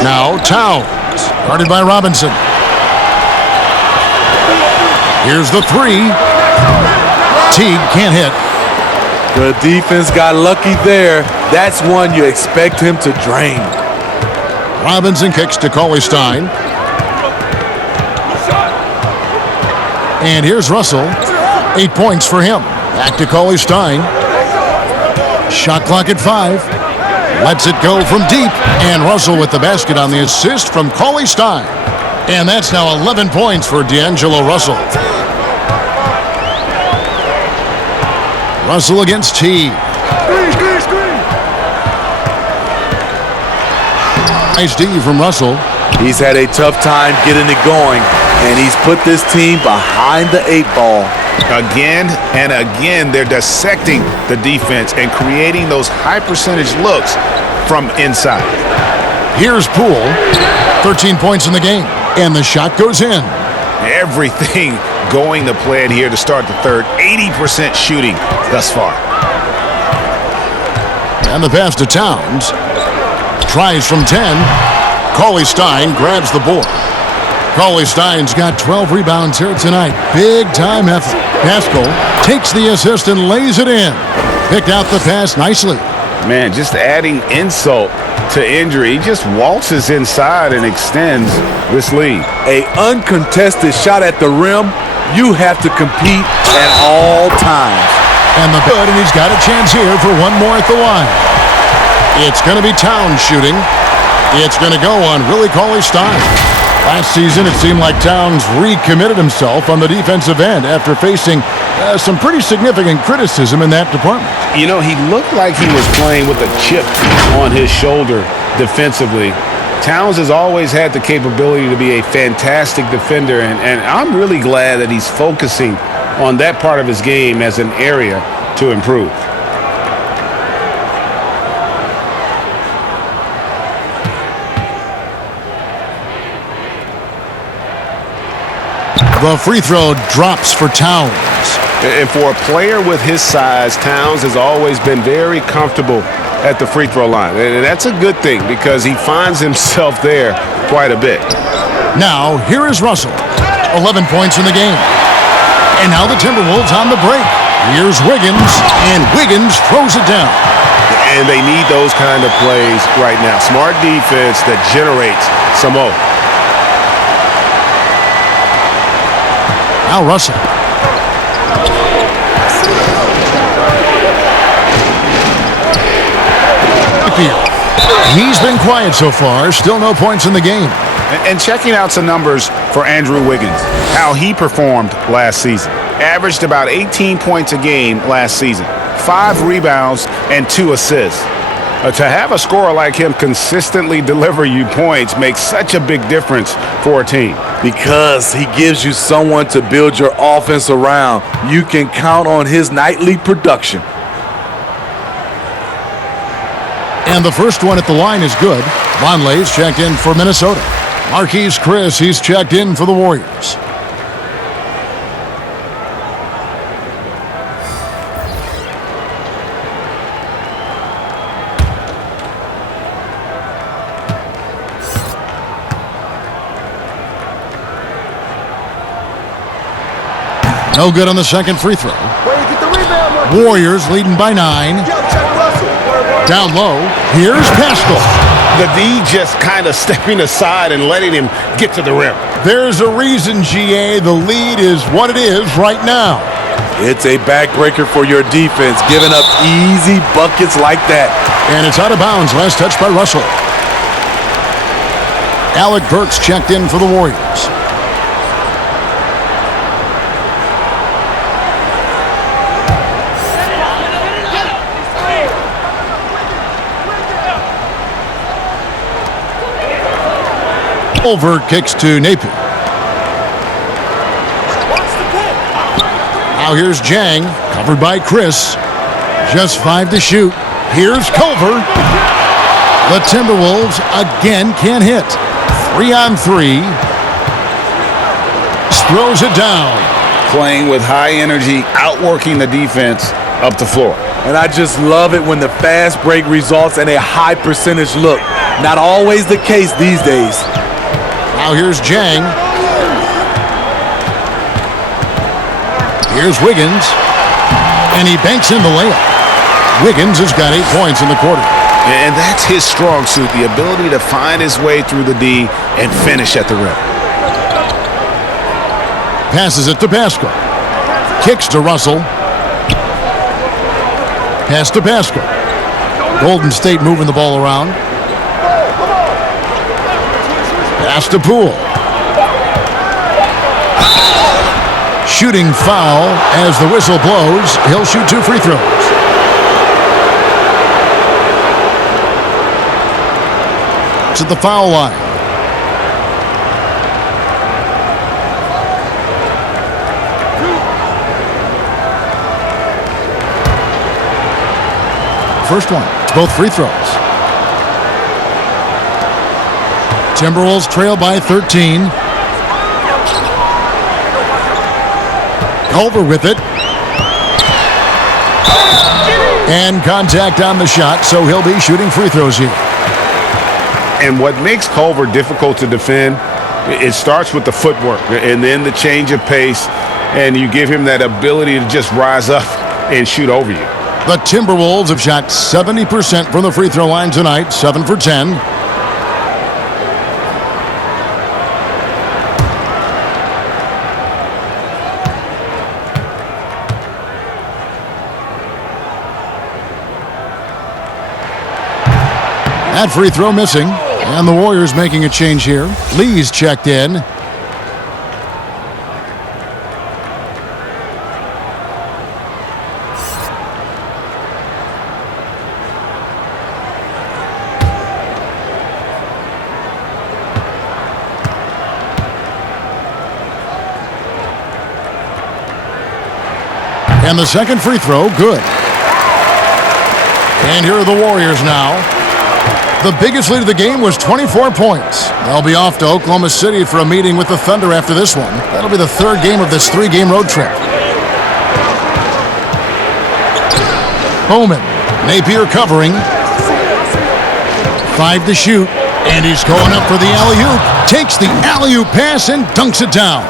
Now Towns. Guarded by Robinson. Here's the 3. Teague can't hit. The defense got lucky there. That's one you expect him to drain. Robinson kicks to Cauley Stein. And here's Russell. 8 points for him. Back to Cauley Stein. Shot clock at 5. Lets it go from deep. And Russell with the basket on the assist from Cauley Stein. And that's now 11 points for D'Angelo Russell. Russell against Teague. Nice D from Russell. He's had a tough time getting it going, and he's put this team behind the 8 ball. Again and again, they're dissecting the defense and creating those high-percentage looks from inside. Here's Poole. 13 points in the game, and the shot goes in. Everything going the plan here to start the 3rd. 80% shooting thus far. And the pass to Towns. Tries from 10. Cauley Stein grabs the board. Cauley Stein's got 12 rebounds here tonight. Big time effort. Pascal takes the assist and lays it in. Picked out the pass nicely. Man, just adding insult to injury. He just waltzes inside and extends this lead. A uncontested shot at the rim, you have to compete at all times. And he's got a chance here for one more at the line. It's going to be Towns shooting. It's going to go on Willie Cauley-Stein. Last season, it seemed like Towns recommitted himself on the defensive end after facing some pretty significant criticism in that department. You know, he looked like he was playing with a chip on his shoulder defensively. Towns has always had the capability to be a fantastic defender, and I'm really glad that he's focusing on that part of his game as an area to improve. The free throw drops for Towns. And for a player with his size, Towns has always been very comfortable at the free throw line. And that's a good thing because he finds himself there quite a bit. Now, here is Russell. 11 points in the game. And now the Timberwolves on the break. Here's Wiggins, and Wiggins throws it down. And they need those kind of plays right now. Smart defense that generates some more. Now Russell. He's been quiet so far. Still no points in the game. And checking out some numbers for Andrew Wiggins, how he performed last season. Averaged about 18 points a game last season, 5 rebounds and 2 assists. To have a scorer like him consistently deliver you points makes such a big difference for a team. Because he gives you someone to build your offense around. You can count on his nightly production. And the first one at the line is good. Vonleh's checked in for Minnesota. Marquise Chris, he's checked in for the Warriors. No good on the second free throw. Warriors leading by 9. Down low, here's Pascal. The D just kind of stepping aside and letting him get to the rim. There's a reason, GA, the lead is what it is right now. It's a backbreaker for your defense, giving up easy buckets like that. And it's out of bounds, last touch by Russell. Alec Burks checked in for the Warriors. Culver kicks to Napier. Now here's Jang, covered by Chris. Just 5 to shoot. Here's Culver. The Timberwolves again can't hit. 3 on 3. Throws it down. Playing with high energy, outworking the defense up the floor. And I just love it when the fast break results in a high percentage look. Not always the case these days. Now here's Jang. Here's Wiggins. And he banks in the layup. Wiggins has got 8 points in the quarter. And that's his strong suit, the ability to find his way through the D and finish at the rim. Passes it to Pascal. Kicks to Russell. Pass to Pascal. Golden State moving the ball around. Pass to Poole. Shooting foul as the whistle blows. He'll shoot 2 free throws. It's at the foul line. First one. It's both free throws. Timberwolves trail by 13. Culver with it. And contact on the shot, so he'll be shooting free throws here. And what makes Culver difficult to defend, it starts with the footwork and then the change of pace. and you give him that ability to just rise up and shoot over you. The Timberwolves have shot 70% from the free throw line tonight, 7 for 10. That free throw missing, and the Warriors making a change here. Lee's checked in. And the second free throw, good. And here are the Warriors now. The biggest lead of the game was 24 points. They'll be off to Oklahoma City for a meeting with the Thunder after this one. That'll be the third game of this 3-game road trip. Bowman. Napier covering. 5 to shoot. And he's going up for the alley-oop. Takes the alley-oop pass and dunks it down.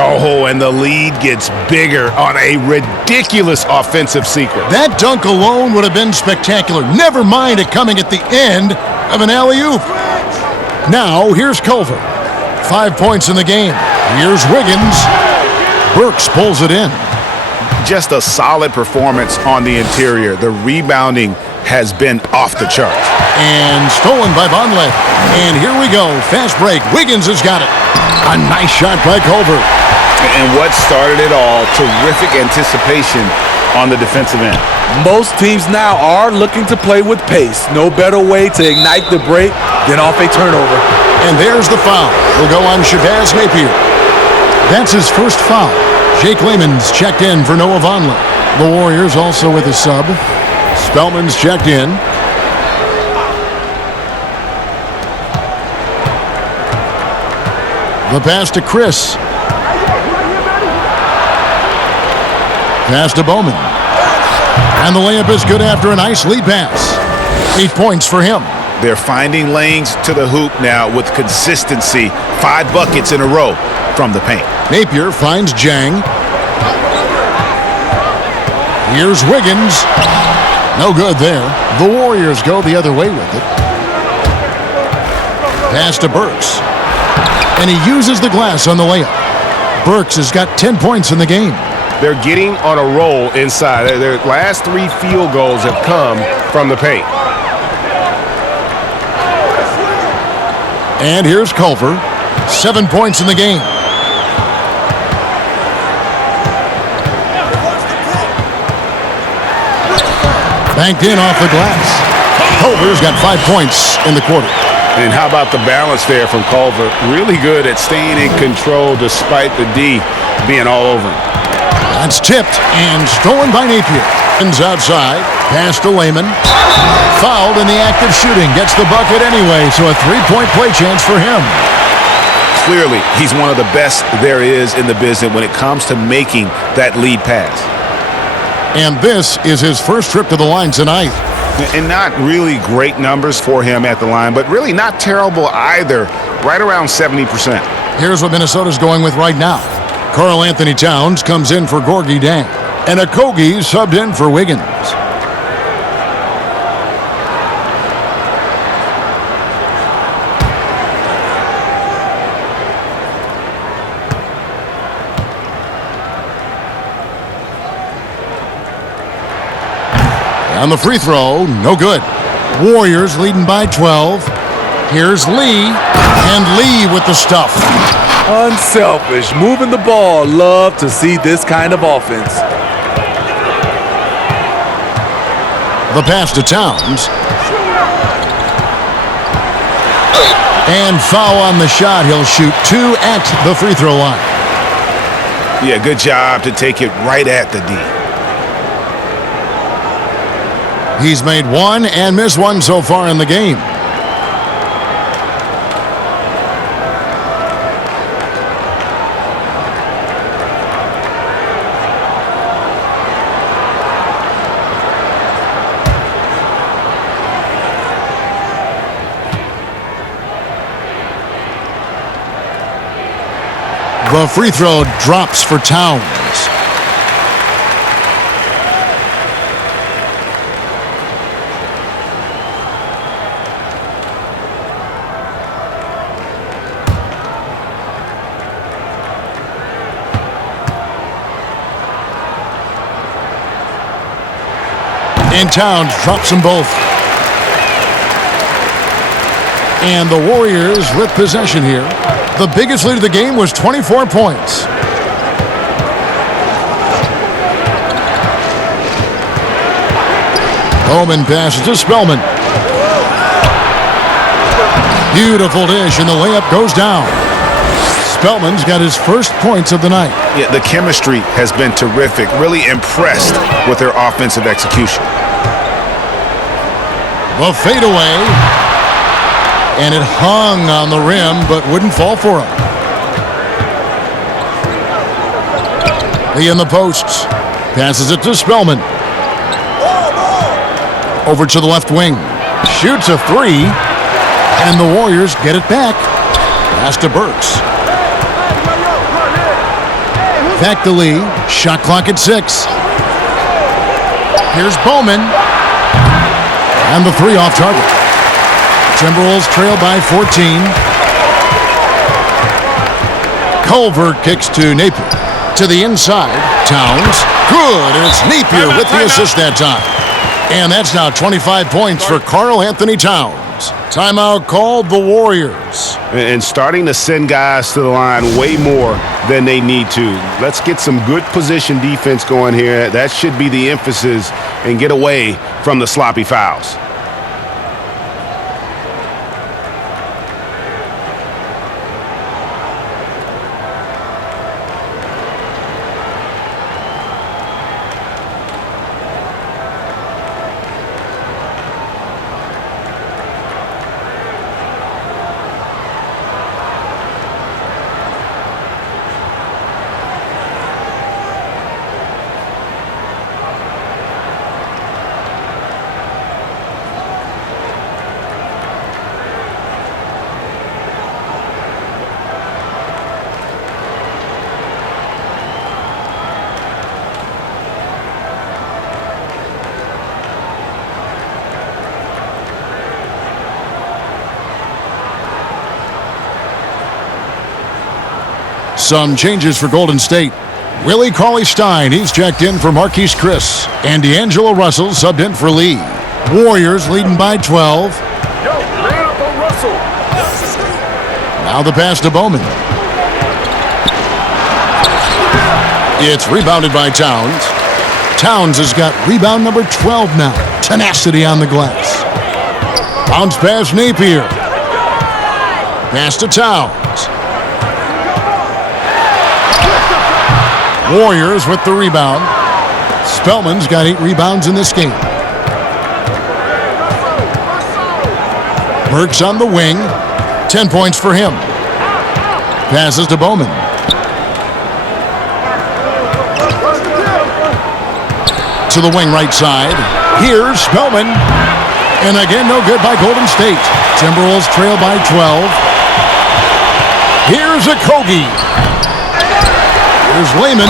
Oh, and the lead gets bigger on a ridiculous offensive sequence. That dunk alone would have been spectacular. Never mind it coming at the end of an alley-oop. Now, here's Culver. 5 points in the game. Here's Wiggins. Burks pulls it in. Just a solid performance on the interior. The rebounding has been off the charts. And stolen by Vonleh. And here we go. Fast break. Wiggins has got it. A nice shot by Culver. And what started it all, terrific anticipation on the defensive end. Most teams now are looking to play with pace. No better way to ignite the break than off a turnover. And there's the foul. Will go on Shabazz Napier. That's his first foul. Jake Lehman's checked in for Noah Vonleh. The Warriors also with a sub. Spellman's checked in. The pass to Chris. Pass to Bowman. And the layup is good after a nice lead pass. 8 points for him. They're finding lanes to the hoop now with consistency. 5 buckets in a row from the paint. Napier finds Jang. Here's Wiggins. No good there. The Warriors go the other way with it. Pass to Burks. And he uses the glass on the layup. Burks has got 10 points in the game. They're getting on a roll inside. Their last 3 field goals have come from the paint. And here's Culver. 7 points in the game. Banked in off the glass. Culver's got 5 points in the quarter. And how about the balance there from Culver? Really good at staying in control despite the D being all over him. That's tipped and stolen by Napier. Ends outside. Pass to Lehman. Fouled in the act of shooting. Gets the bucket anyway, so a 3-point play chance for him. Clearly, he's one of the best there is in the business when it comes to making that lead pass. And this is his first trip to the line tonight. And not really great numbers for him at the line, but really not terrible either. Right around 70%. Here's what Minnesota's going with right now. Karl Anthony Towns comes in for Gorgui Dieng. And Okogie subbed in for Wiggins. On the free throw, no good. Warriors leading by 12. Here's Lee, and Lee with the stuff. Unselfish, moving the ball. Love to see this kind of offense. The pass to Towns. And foul on the shot. He'll shoot 2 at the free throw line. Yeah, good job to take it right at the D. He's made 1 and missed 1 so far in the game. The free throw drops for Towns. And Towns drops them both. And the Warriors with possession here. The biggest lead of the game was 24 points. Bowman passes to Spellman. Beautiful dish, and the layup goes down. Spellman's got his first points of the night. Yeah, the chemistry has been terrific. Really impressed with their offensive execution. The fadeaway. And it hung on the rim, but wouldn't fall for him. He in the posts. Passes it to Spellman. Over to the left wing. Shoots a three. And the Warriors get it back. Pass to Burks. Back to Lee. Shot clock at 6. Here's Bowman. And the three off target. Timberwolves trail by 14. Culver kicks to Napier. To the inside. Towns. Good. And it's Napier with the assist that time. And that's now 25 points for Karl Anthony Towns. Timeout called the Warriors. And starting to send guys to the line way more than they need to. Let's get some good position defense going here. That should be the emphasis, and get away from the sloppy fouls. Some changes for Golden State. Willie Cauley-Stein, he's checked in for Marquise Chris. And D'Angelo Russell subbed in for Lee. Warriors leading by 12. Now the pass to Bowman. It's rebounded by Towns. Towns has got rebound number 12 now. Tenacity on the glass. Bounce pass Napier. Pass to Towns. Warriors with the rebound. Spellman's got 8 rebounds in this game. Burks on the wing. 10 points for him. Passes to Bowman. To the wing right side. Here's Spellman. And again, no good by Golden State. Timberwolves trail by 12. Here's Okogie. Here's Lehman,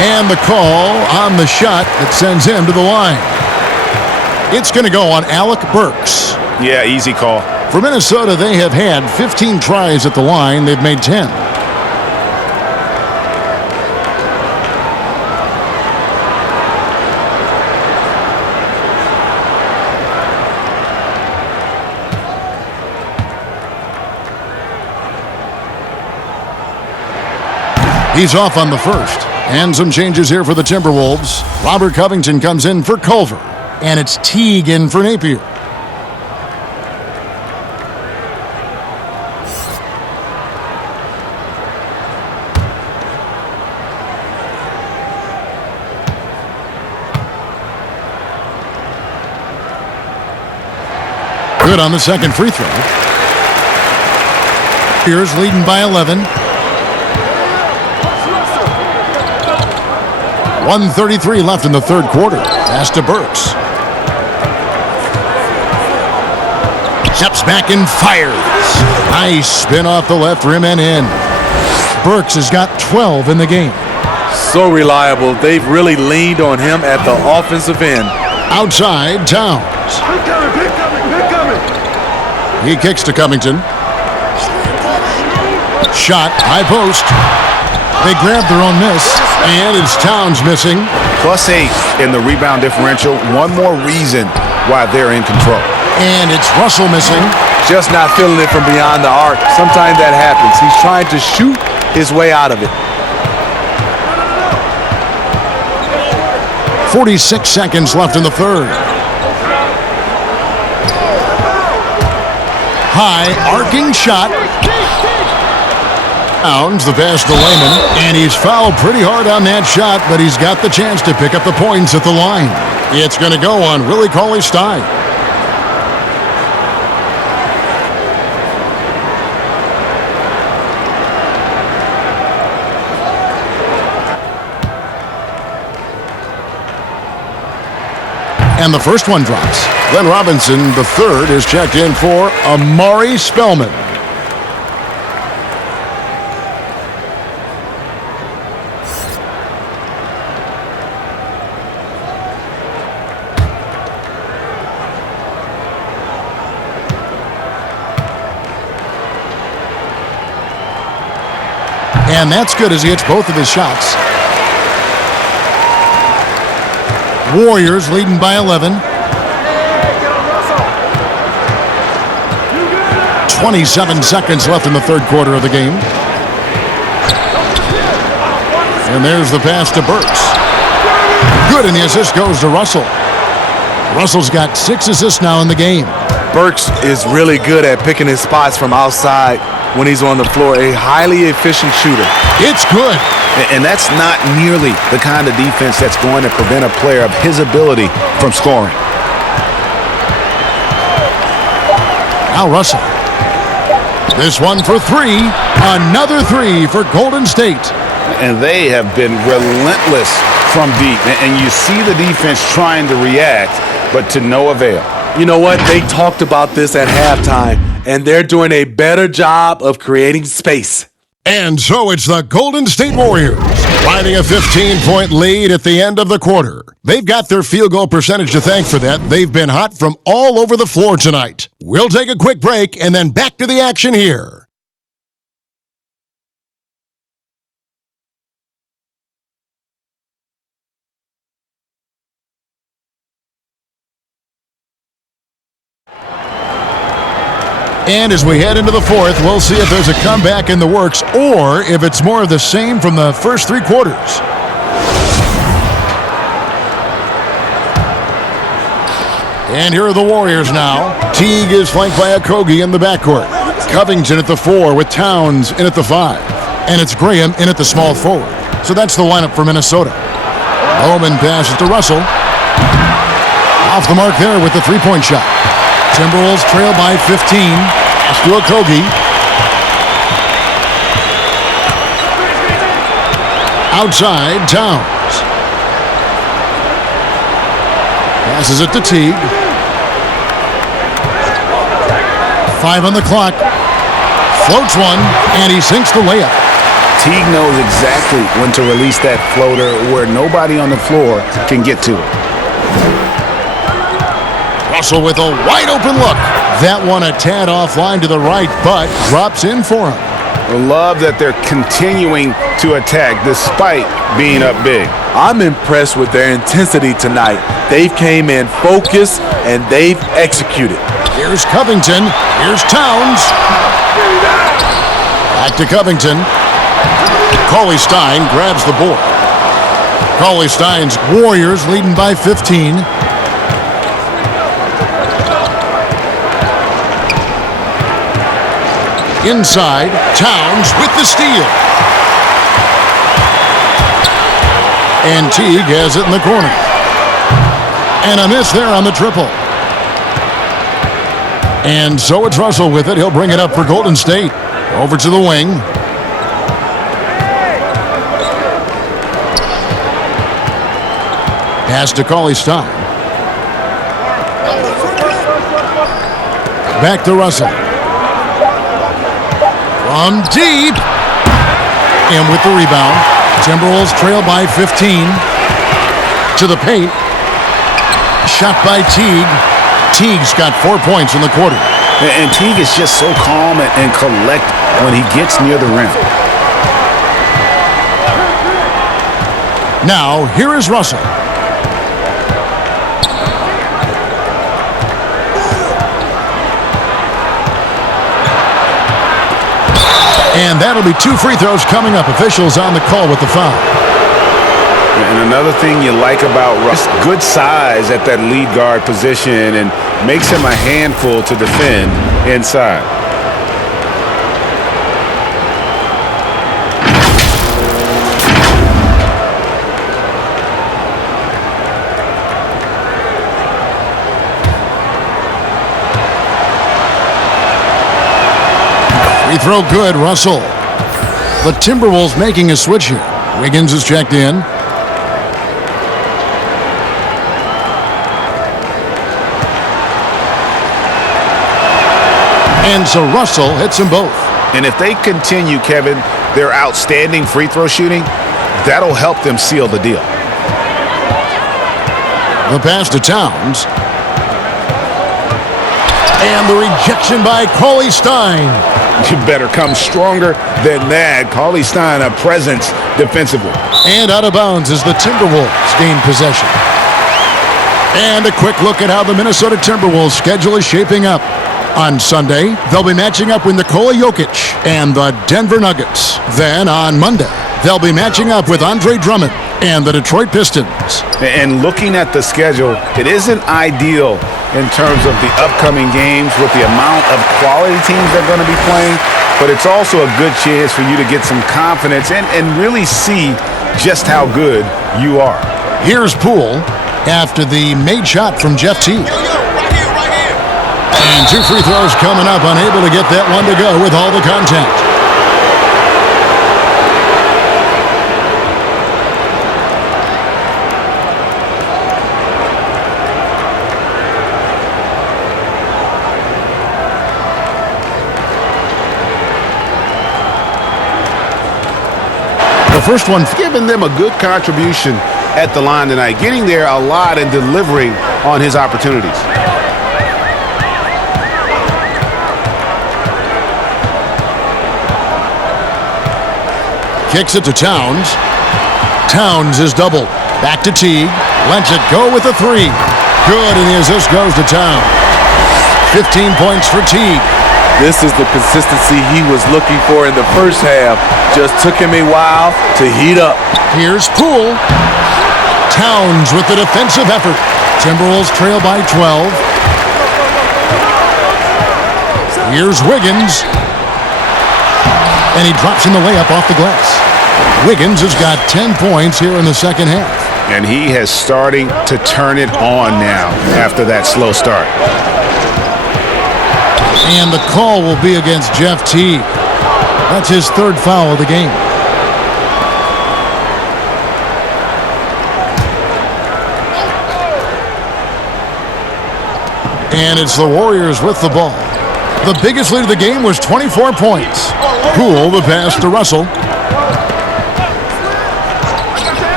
and the call on the shot that sends him to the line. It's going to go on Alec Burks. Yeah, easy call. For Minnesota, they have had 15 tries at the line. They've made 10. He's off on the first. And some changes here for the Timberwolves. Robert Covington comes in for Culver. And it's Teague in for Napier. Good on the second free throw. Here's leading by 11. 1:33 left in the third quarter. Pass to Burks. Steps back and fires. Nice spin off the left rim and in. Burks has got 12 in the game. So reliable. They've really leaned on him at the offensive end. Outside, Towns. He kicks to Covington. Shot, high post. They grab their own miss, and it's Towns missing. +8 in the rebound differential. One more reason why they're in control. And it's Russell missing. Just not feeling it from beyond the arc. Sometimes that happens. He's trying to shoot his way out of it. 46 seconds left in the third. High, arcing shot. Towns, the pass to Layman, and he's fouled pretty hard on that shot, but he's got the chance to pick up the points at the line. It's going to go on Willie Cauley-Stein. And the first one drops. Glenn Robinson, the third, is checked in for Amari Spellman. And that's good as he hits both of his shots. Warriors leading by 11. 27 seconds left in the third quarter of the game. And there's the pass to Burks. Good, and the assist goes to Russell. Russell's got 6 assists now in the game. Burks is really good at picking his spots from outside when he's on the floor. A highly efficient shooter. It's good. And that's not nearly the kind of defense that's going to prevent a player of his ability from scoring. Now Russell. This one for 3. Another 3 for Golden State. And they have been relentless from deep. And you see the defense trying to react, but to no avail. You know what? They talked about this at halftime, and they're doing a better job of creating space. And so it's the Golden State Warriors finding a 15-point lead at the end of the quarter. They've got their field goal percentage to thank for that. They've been hot from all over the floor tonight. We'll take a quick break and then back to the action here. And as we head into the fourth, we'll see if there's a comeback in the works or if it's more of the same from the first 3 quarters. And here are the Warriors now. Teague is flanked by Okogie in the backcourt. Covington at the 4 with Towns in at the 5. And it's Graham in at the small forward. So that's the lineup for Minnesota. Bowman passes to Russell. Off the mark there with the 3-point shot. Timberwolves trail by 15. Pass to Okogie. Outside, Towns. Passes it to Teague. 5 on the clock. Floats one, and he sinks the layup. Teague knows exactly when to release that floater where nobody on the floor can get to it. Russell with a wide open look. That one a tad offline to the right, but drops in for him. I love that they're continuing to attack despite being up big. I'm impressed with their intensity tonight. They've came in focused and they've executed. Here's Covington. Here's Towns. Back to Covington. Cauley-Stein grabs the board. Cauley-Stein's Warriors leading by 15. Inside, Towns with the steal. And Teague has it in the corner. And a miss there on the triple. And so it's Russell with it. He'll bring it up for Golden State. Over to the wing. Pass to Cauley-Stein. Back to Russell. From deep. And with the rebound, Timberwolves trail by 15. To the paint. Shot by Teague. Teague's got 4 points in the quarter. And Teague is just so calm and collected when he gets near the rim. Now, here is Russell. And that'll be 2 free throws coming up. Officials on the call with the foul. And another thing you like about Russ, good size at that lead guard position and makes him a handful to defend inside. Free throw good, Russell. The Timberwolves making a switch here. Wiggins is checked in. And so Russell hits them both. And if they continue, Kevin, their outstanding free throw shooting, that'll help them seal the deal. The pass to Towns. And the rejection by Cauley Stein. You better come stronger than that. Cauley Stein, a presence defensively. And out of bounds as the Timberwolves gain possession. And a quick look at how the Minnesota Timberwolves schedule is shaping up. On Sunday, they'll be matching up with Nikola Jokic and the Denver Nuggets. Then on Monday, they'll be matching up with Andre Drummond and the Detroit Pistons. And looking at the schedule, it isn't ideal in terms of the upcoming games with the amount of quality teams they're going to be playing, but it's also a good chance for you to get some confidence and really see just how good you are. Here's Poole after the made shot from Jeff Teague. And 2 free throws coming up, unable to get that one to go with all the contact. The first one giving them a good contribution at the line tonight, getting there a lot and delivering on his opportunities. Kicks it to Towns. Towns is doubled. Back to Teague. Lets it go with a 3. Good, and the assist goes to Towns. 15 points for Teague. This is the consistency he was looking for in the first half. Just took him a while to heat up. Here's Poole. Towns with the defensive effort. Timberwolves trail by 12. Here's Wiggins. And he drops in the layup off the glass. Wiggins has got 10 points here in the second half. And he has starting to turn it on now after that slow start. And the call will be against Jeff Teague. That's his 3rd foul of the game. And it's the Warriors with the ball. The biggest lead of the game was 24 points. Poole, the pass to Russell.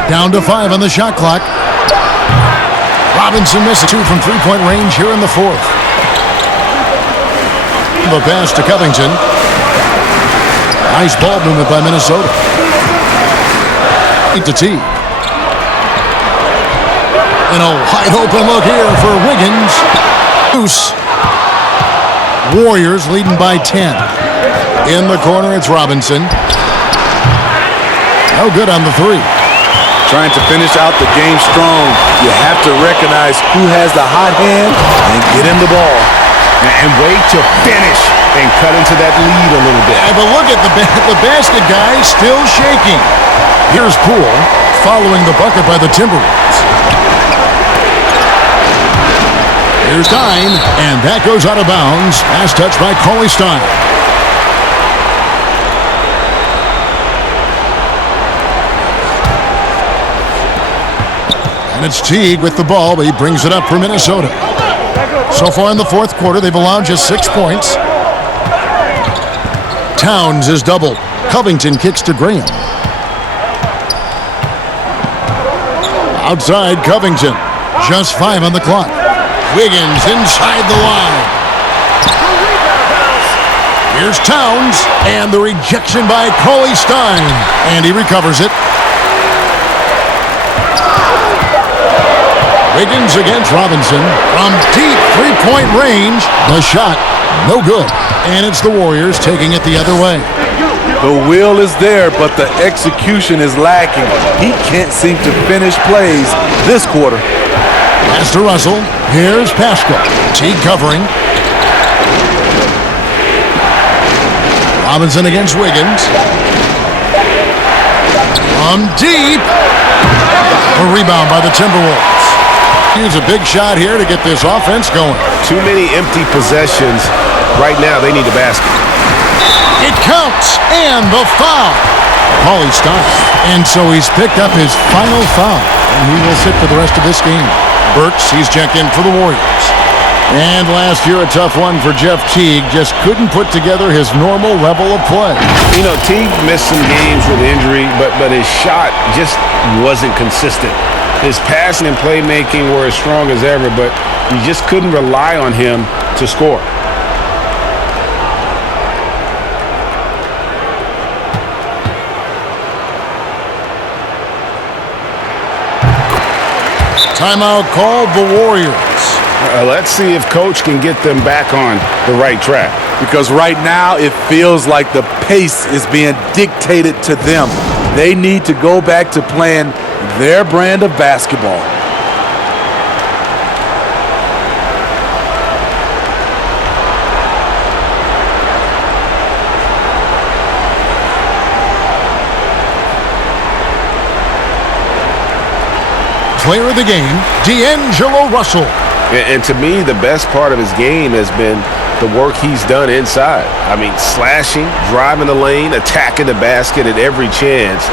Down to 5 on the shot clock. Robinson misses 2 from 3-point range here in the 4th. The pass to Covington. Nice ball movement by Minnesota. To T. And a wide open look here for Wiggins. Loose. Warriors leading by 10. In the corner, it's Robinson. No good on the 3. Trying to finish out the game strong. You have to recognize who has the hot hand and get him the ball. And wait to finish and cut into that lead a little bit. But look at the basket guy still shaking. Here's Poole following the bucket by the Timberwolves. Here's Stein, and that goes out of bounds. Pass touch by Cauley Stein. And it's Teague with the ball, but he brings it up for Minnesota. So far in the 4th quarter, they've allowed just 6 points. Towns is doubled. Covington kicks to Graham. Outside Covington. Just 5 on the clock. Wiggins inside the line. Here's Towns, and the rejection by Cauley Stein. And he recovers it. Wiggins against Robinson. From deep three-point range. The shot, no good. And it's the Warriors taking it the other way. The will is there, but the execution is lacking. He can't seem to finish plays this quarter. Pass to Russell. Here's Pascal. Teague covering. Robinson against Wiggins. From deep. A rebound by the Timberwolves. Use a big shot here to get this offense going. Too many empty possessions. Right now, they need a basket. It counts, and the foul. Cauley Stein. And so he's picked up his final foul, and he will sit for the rest of this game. Burks, he's checked in for the Warriors. And last year, a tough one for Jeff Teague. Just couldn't put together his normal level of play. You know, Teague missed some games with injury, but his shot just wasn't consistent. His passing and playmaking were as strong as ever, but you just couldn't rely on him to score. Timeout called the Warriors. Let's see if Coach can get them back on the right track. Because right now it feels like the pace is being dictated to them. They need to go back to playing their brand of basketball. Player of the game, D'Angelo Russell. And to me, the best part of his game has been the work he's done inside. I mean, slashing, driving the lane, attacking the basket at every chance.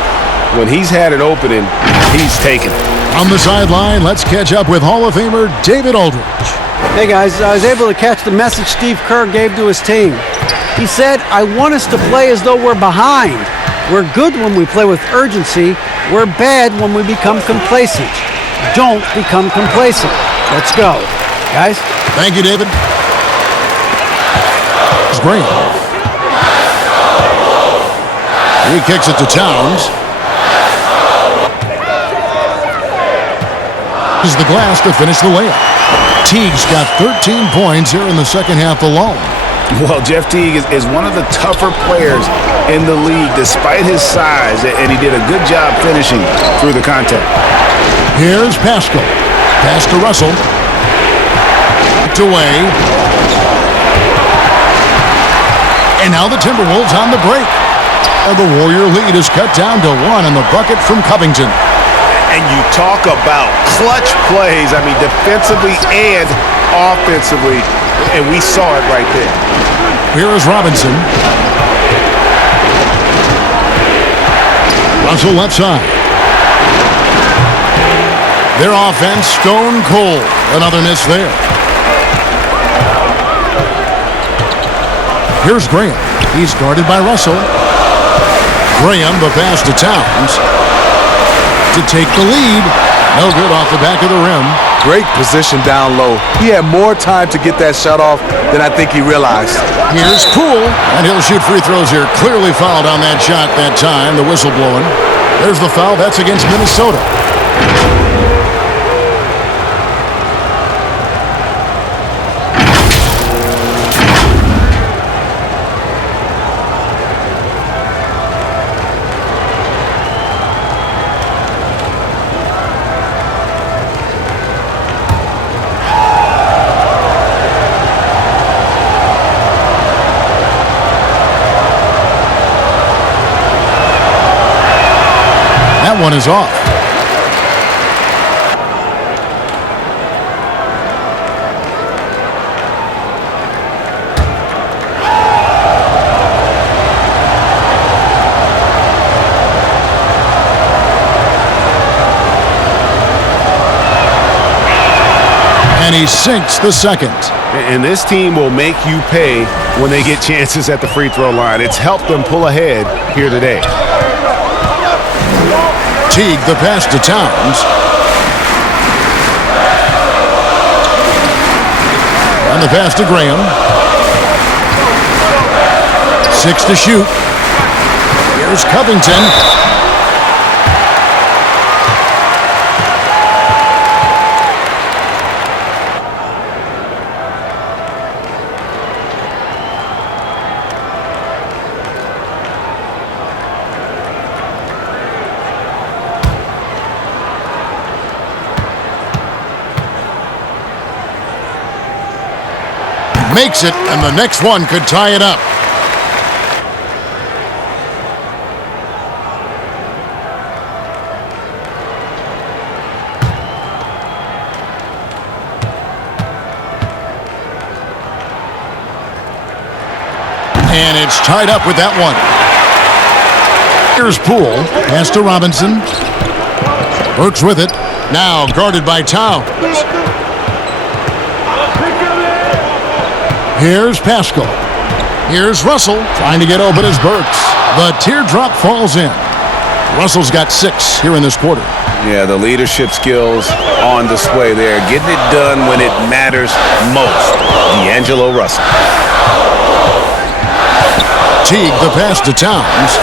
When he's had an opening, he's taken it. On the sideline, let's catch up with Hall of Famer David Aldridge. Hey guys, I was able to catch the message Steve Kerr gave to his team. He said, I want us to play as though we're behind. We're good when we play with urgency. We're bad when we become complacent. Don't become complacent. Let's go. Guys? Thank you, David. It's great. He kicks it to Towns. Is the glass to finish the layup. Teague's got 13 points here in the second half alone. Well, Jeff Teague is one of the tougher players in the league despite his size, and he did a good job finishing through the contact. Here's Pascal. Pass to Russell. Away. And now the Timberwolves on the break. The Warrior lead is cut down to 1 in the bucket from Covington. And you talk about clutch plays, I mean, defensively and offensively, and we saw it right there. Here is Robinson. Russell left side. Their offense stone cold. Another miss there. Here's Graham. He's guarded by Russell. Graham, the pass to Towns to take the lead. No good off the back of the rim. Great position down low. He had more time to get that shot off than I think he realized. Here's Poole, and he'll shoot free throws here. Clearly fouled on that shot that time. The whistle blowing. There's the foul. That's against Minnesota. That one is off. And he sinks the second. And this team will make you pay when they get chances at the free throw line. It's helped them pull ahead here today. Teague the pass to Towns. And the pass to Graham. 6 to shoot. Here's Covington. Makes it, and the next one could tie it up. And it's tied up with that one. Here's Poole. Pass to Robinson. Burks with it. Now guarded by Towns. Here's Pascal. Here's Russell trying to get open as Burks. The teardrop falls in. Russell's got 6 here in this quarter. Yeah, the leadership skills on display there. Getting it done when it matters most. D'Angelo Russell. Teague the pass to Towns.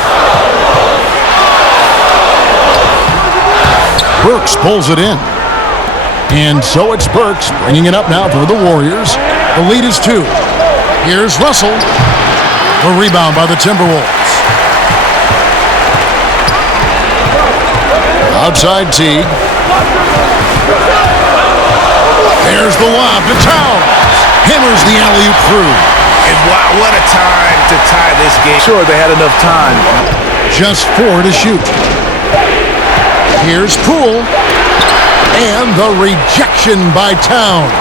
Burks pulls it in. And so it's Burks bringing it up now for the Warriors. The lead is 2. Here's Russell. The rebound by the Timberwolves. Outside Teague. There's the lob to Towns. Hammers the alley-oop through. And wow, what a time to tie this game. Sure, they had enough time. Just 4 to shoot. Here's Poole. And the rejection by Towns.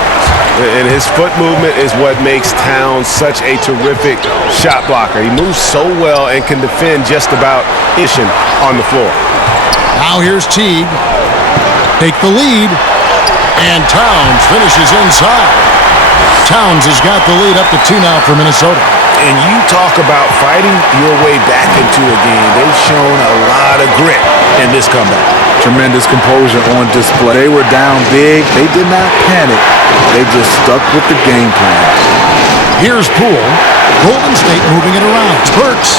And his foot movement is what makes Towns such a terrific shot blocker. He moves so well and can defend just about ishing on the floor. Now here's Teague. Take the lead. And Towns finishes inside. Towns has got the lead up to 2 now for Minnesota. And you talk about fighting your way back into a game. They've shown a lot of grit in this comeback. Tremendous composure on display. They were down big. They did not panic. They just stuck with the game plan. Here's Poole. Golden State moving it around. Burks.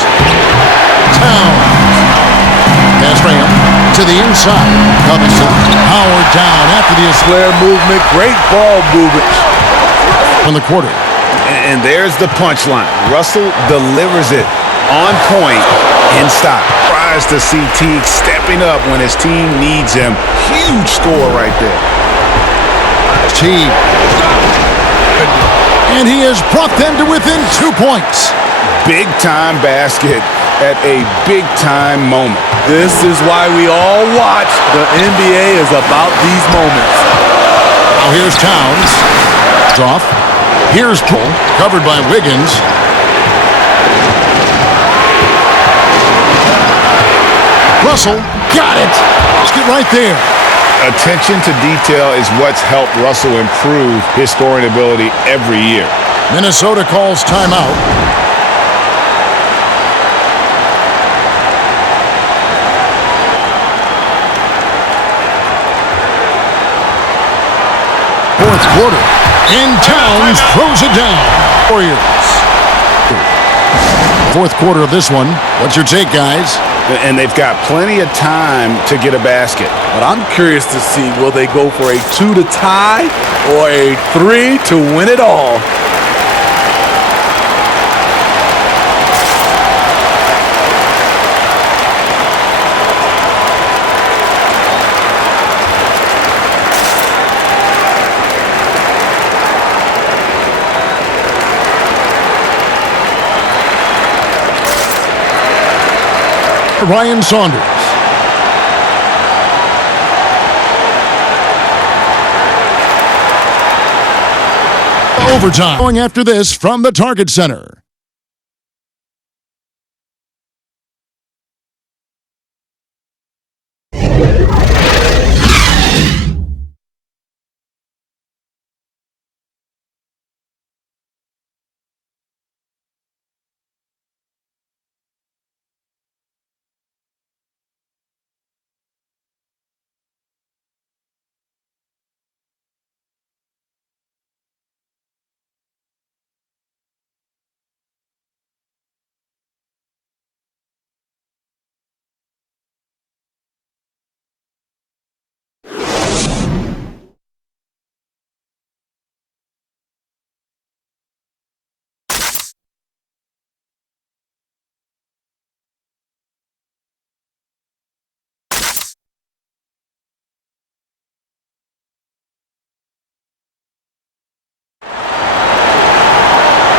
Towns. Pass Graham to the inside. Covington. Howard down after the flare movement. Great ball movement. In the quarter. And there's the punchline. Russell delivers it on point in style. Surprised to see Teague stepping up when his team needs him. Huge score right there. Teague. And he has brought them to within 2 points. Big-time basket at a big-time moment. This is why we all watch. The NBA is about these moments. Now here's Towns. It's off. Here's Poole, covered by Wiggins. Russell got it. Let's get right there. Attention to detail is what's helped Russell improve his scoring ability every year. Minnesota calls timeout. Fourth quarter. And Towns throws it down. Warriors. Fourth quarter of this one. What's your take, guys? And they've got plenty of time to get a basket. But I'm curious to see, will they go for a 2 to tie or a 3 to win it all? Ryan Saunders. Overtime. Going after this from the Target Center.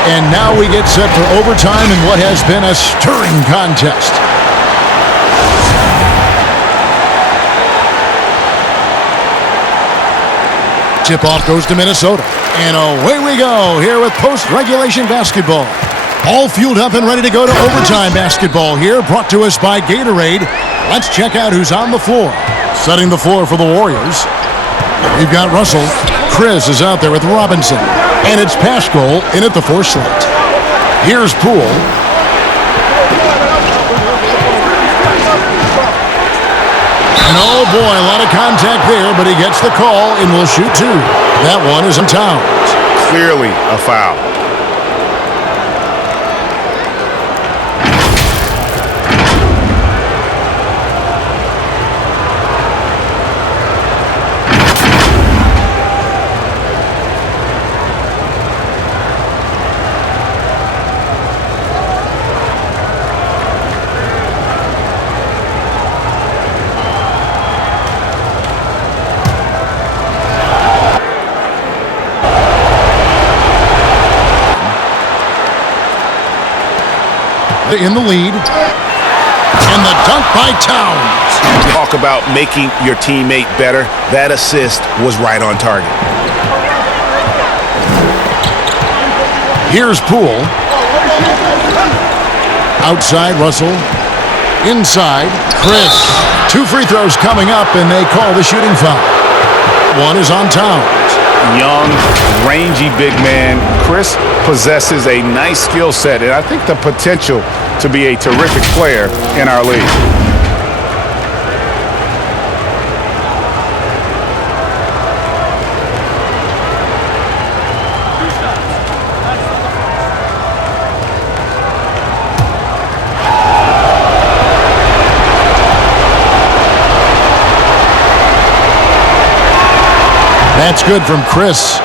And now we get set for overtime in what has been a stirring contest. Tip-off goes to Minnesota. And away we go here with post-regulation basketball. All fueled up and ready to go to overtime basketball here, brought to us by Gatorade. Let's check out who's on the floor. Setting the floor for the Warriors, we've got Russell. Chris is out there with Robinson. And it's Pascal in at the 4 slot. Here's Poole. And oh boy, a lot of contact there, but he gets the call and will shoot 2. That one is in Towns. Clearly a foul. In the lead. And the dunk by Towns. Talk about making your teammate better. That assist was right on target. Here's Poole. Outside, Russell. Inside, Chris. 2 free throws coming up, and they call the shooting foul. One is on Towns. Young, rangy big man. Chris possesses a nice skill set, and I think the potential to be a terrific player in our league. That's good from Chris.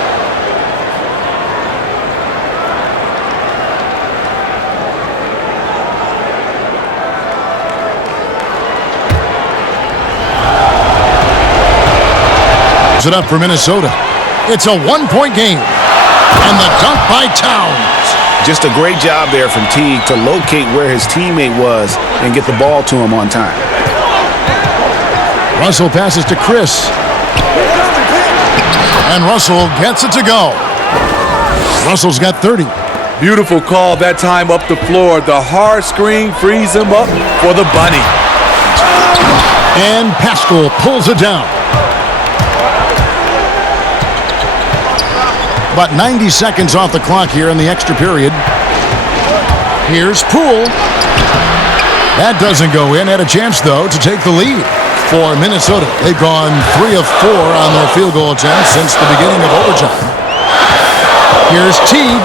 It up for Minnesota. It's a 1-point game. And the dunk by Towns. Just a great job there from Teague to locate where his teammate was and get the ball to him on time. Russell passes to Chris. And Russell gets it to go. Russell's got 30. Beautiful call that time up the floor. The hard screen frees him up for the bunny. And Pascal pulls it down. About 90 seconds off the clock here in the extra period. Here's Poole. That doesn't go in. Had a chance, though, to take the lead for Minnesota. They've gone 3 of 4 on their field goal attempts since the beginning of overtime. Here's Teague.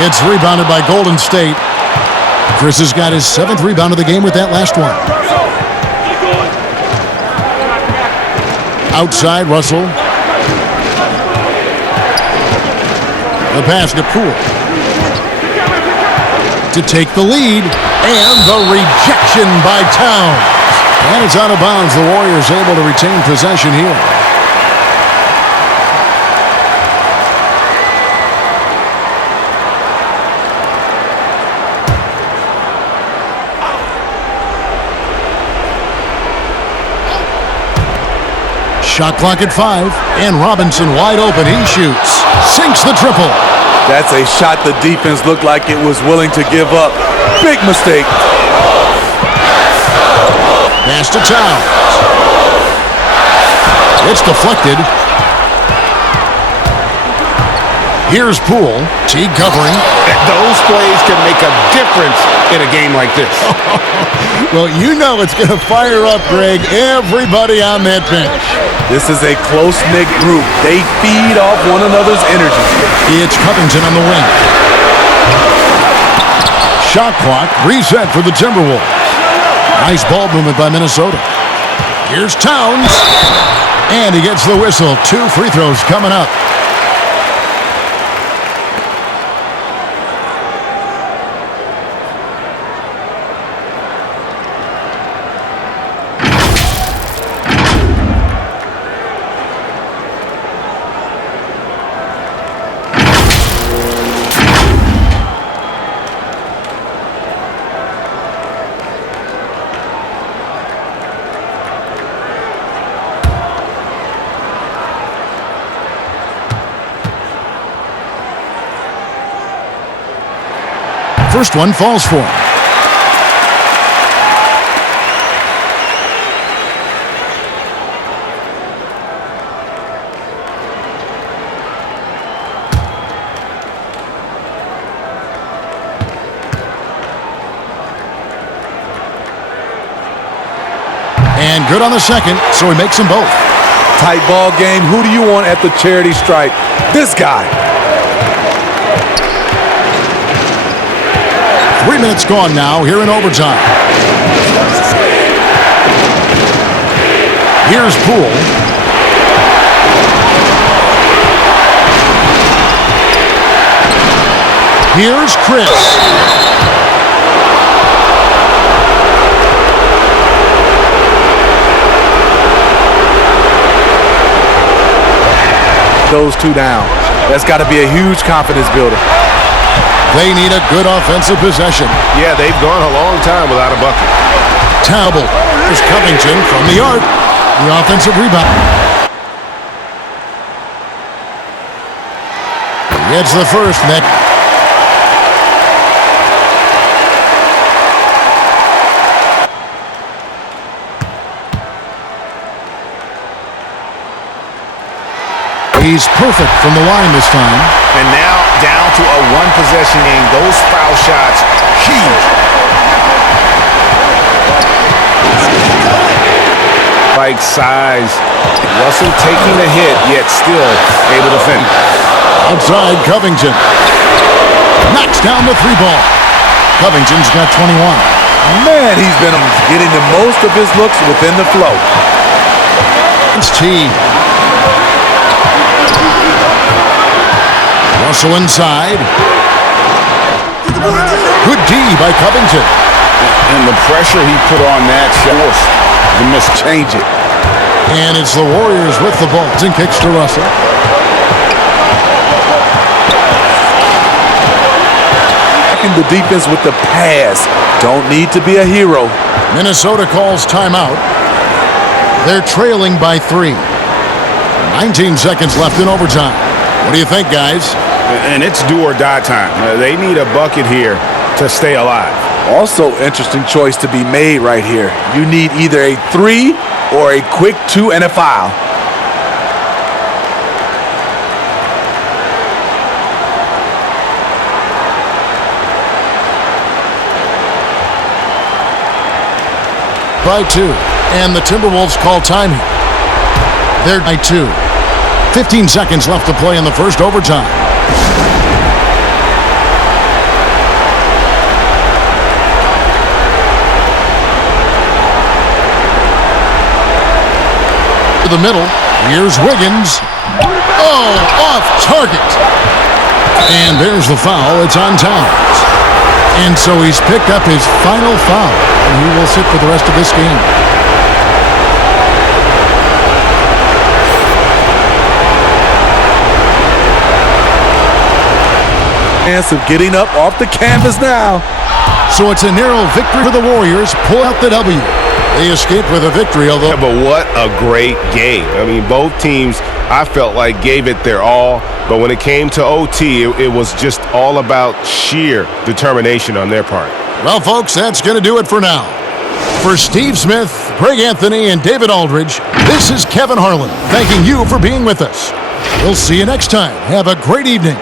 It's rebounded by Golden State. Chris has got his 7th rebound of the game with that last one. Outside, Russell. The pass to Poole. To take the lead. And the rejection by Towns. And it's out of bounds. The Warriors able to retain possession here. Shot clock at 5, and Robinson wide open. He shoots. Sinks the triple. That's a shot the defense looked like it was willing to give up. Big mistake. Pass to Towns. It's deflected. Here's Poole. Teague covering. Those plays can make a difference in a game like this. Well, you know it's going to fire up, Greg, everybody on that bench. This is a close-knit group. They feed off one another's energy. It's Covington on the wing. Shot clock reset for the Timberwolves. Nice ball movement by Minnesota. Here's Towns. And he gets the whistle. 2 free throws coming up. first one falls for him. And good on the second, so he makes them both. Tight ball game. Who do you want at the charity stripe? This guy. 3 minutes gone now here in overtime. Here's Poole. Here's Chris. Those two down. That's got to be a huge confidence builder. They need a good offensive possession. Yeah, they've gone a long time without a bucket. Terrible. Here's Covington from the arc. The offensive rebound. He gets the first net. He's perfect from the line this time. And now down to a one-possession game. Those foul shots, huge. Like size. Russell taking the hit, yet still able to finish. Outside, Covington. Knocks down the three ball. Covington's got 21. Man, he's been getting the most of his looks within the flow. It's T. Russell inside. Good D by Covington. And the pressure he put on that forced the miss. Change it. And it's the Warriors with the ball. And kicks to Russell. Back in the defense with the pass. Don't need to be a hero. Minnesota calls timeout. They're trailing by 3. 19 seconds left in overtime. What do you think, guys? And it's do or die time. They need a bucket here to stay alive. Also, interesting choice to be made right here. You need either a 3 or a quick 2 and a foul. By 2. And the Timberwolves call time here. They're by 2. 15 seconds left to play in the first overtime. To the middle. Here's Wiggins. Oh, off target. And there's the foul. It's on Towns. And so he's picked up his final foul, and he will sit for the rest of this game. Chance of getting up off the canvas now. So it's a narrow victory for the Warriors. Pull out the W. They escape with a victory, although... Yeah, but what a great game. I mean, both teams, I felt like, gave it their all. But when it came to OT, it was just all about sheer determination on their part. Well, folks, that's going to do it for now. For Steve Smith, Greg Anthony, and David Aldridge, this is Kevin Harlan, thanking you for being with us. We'll see you next time. Have a great evening.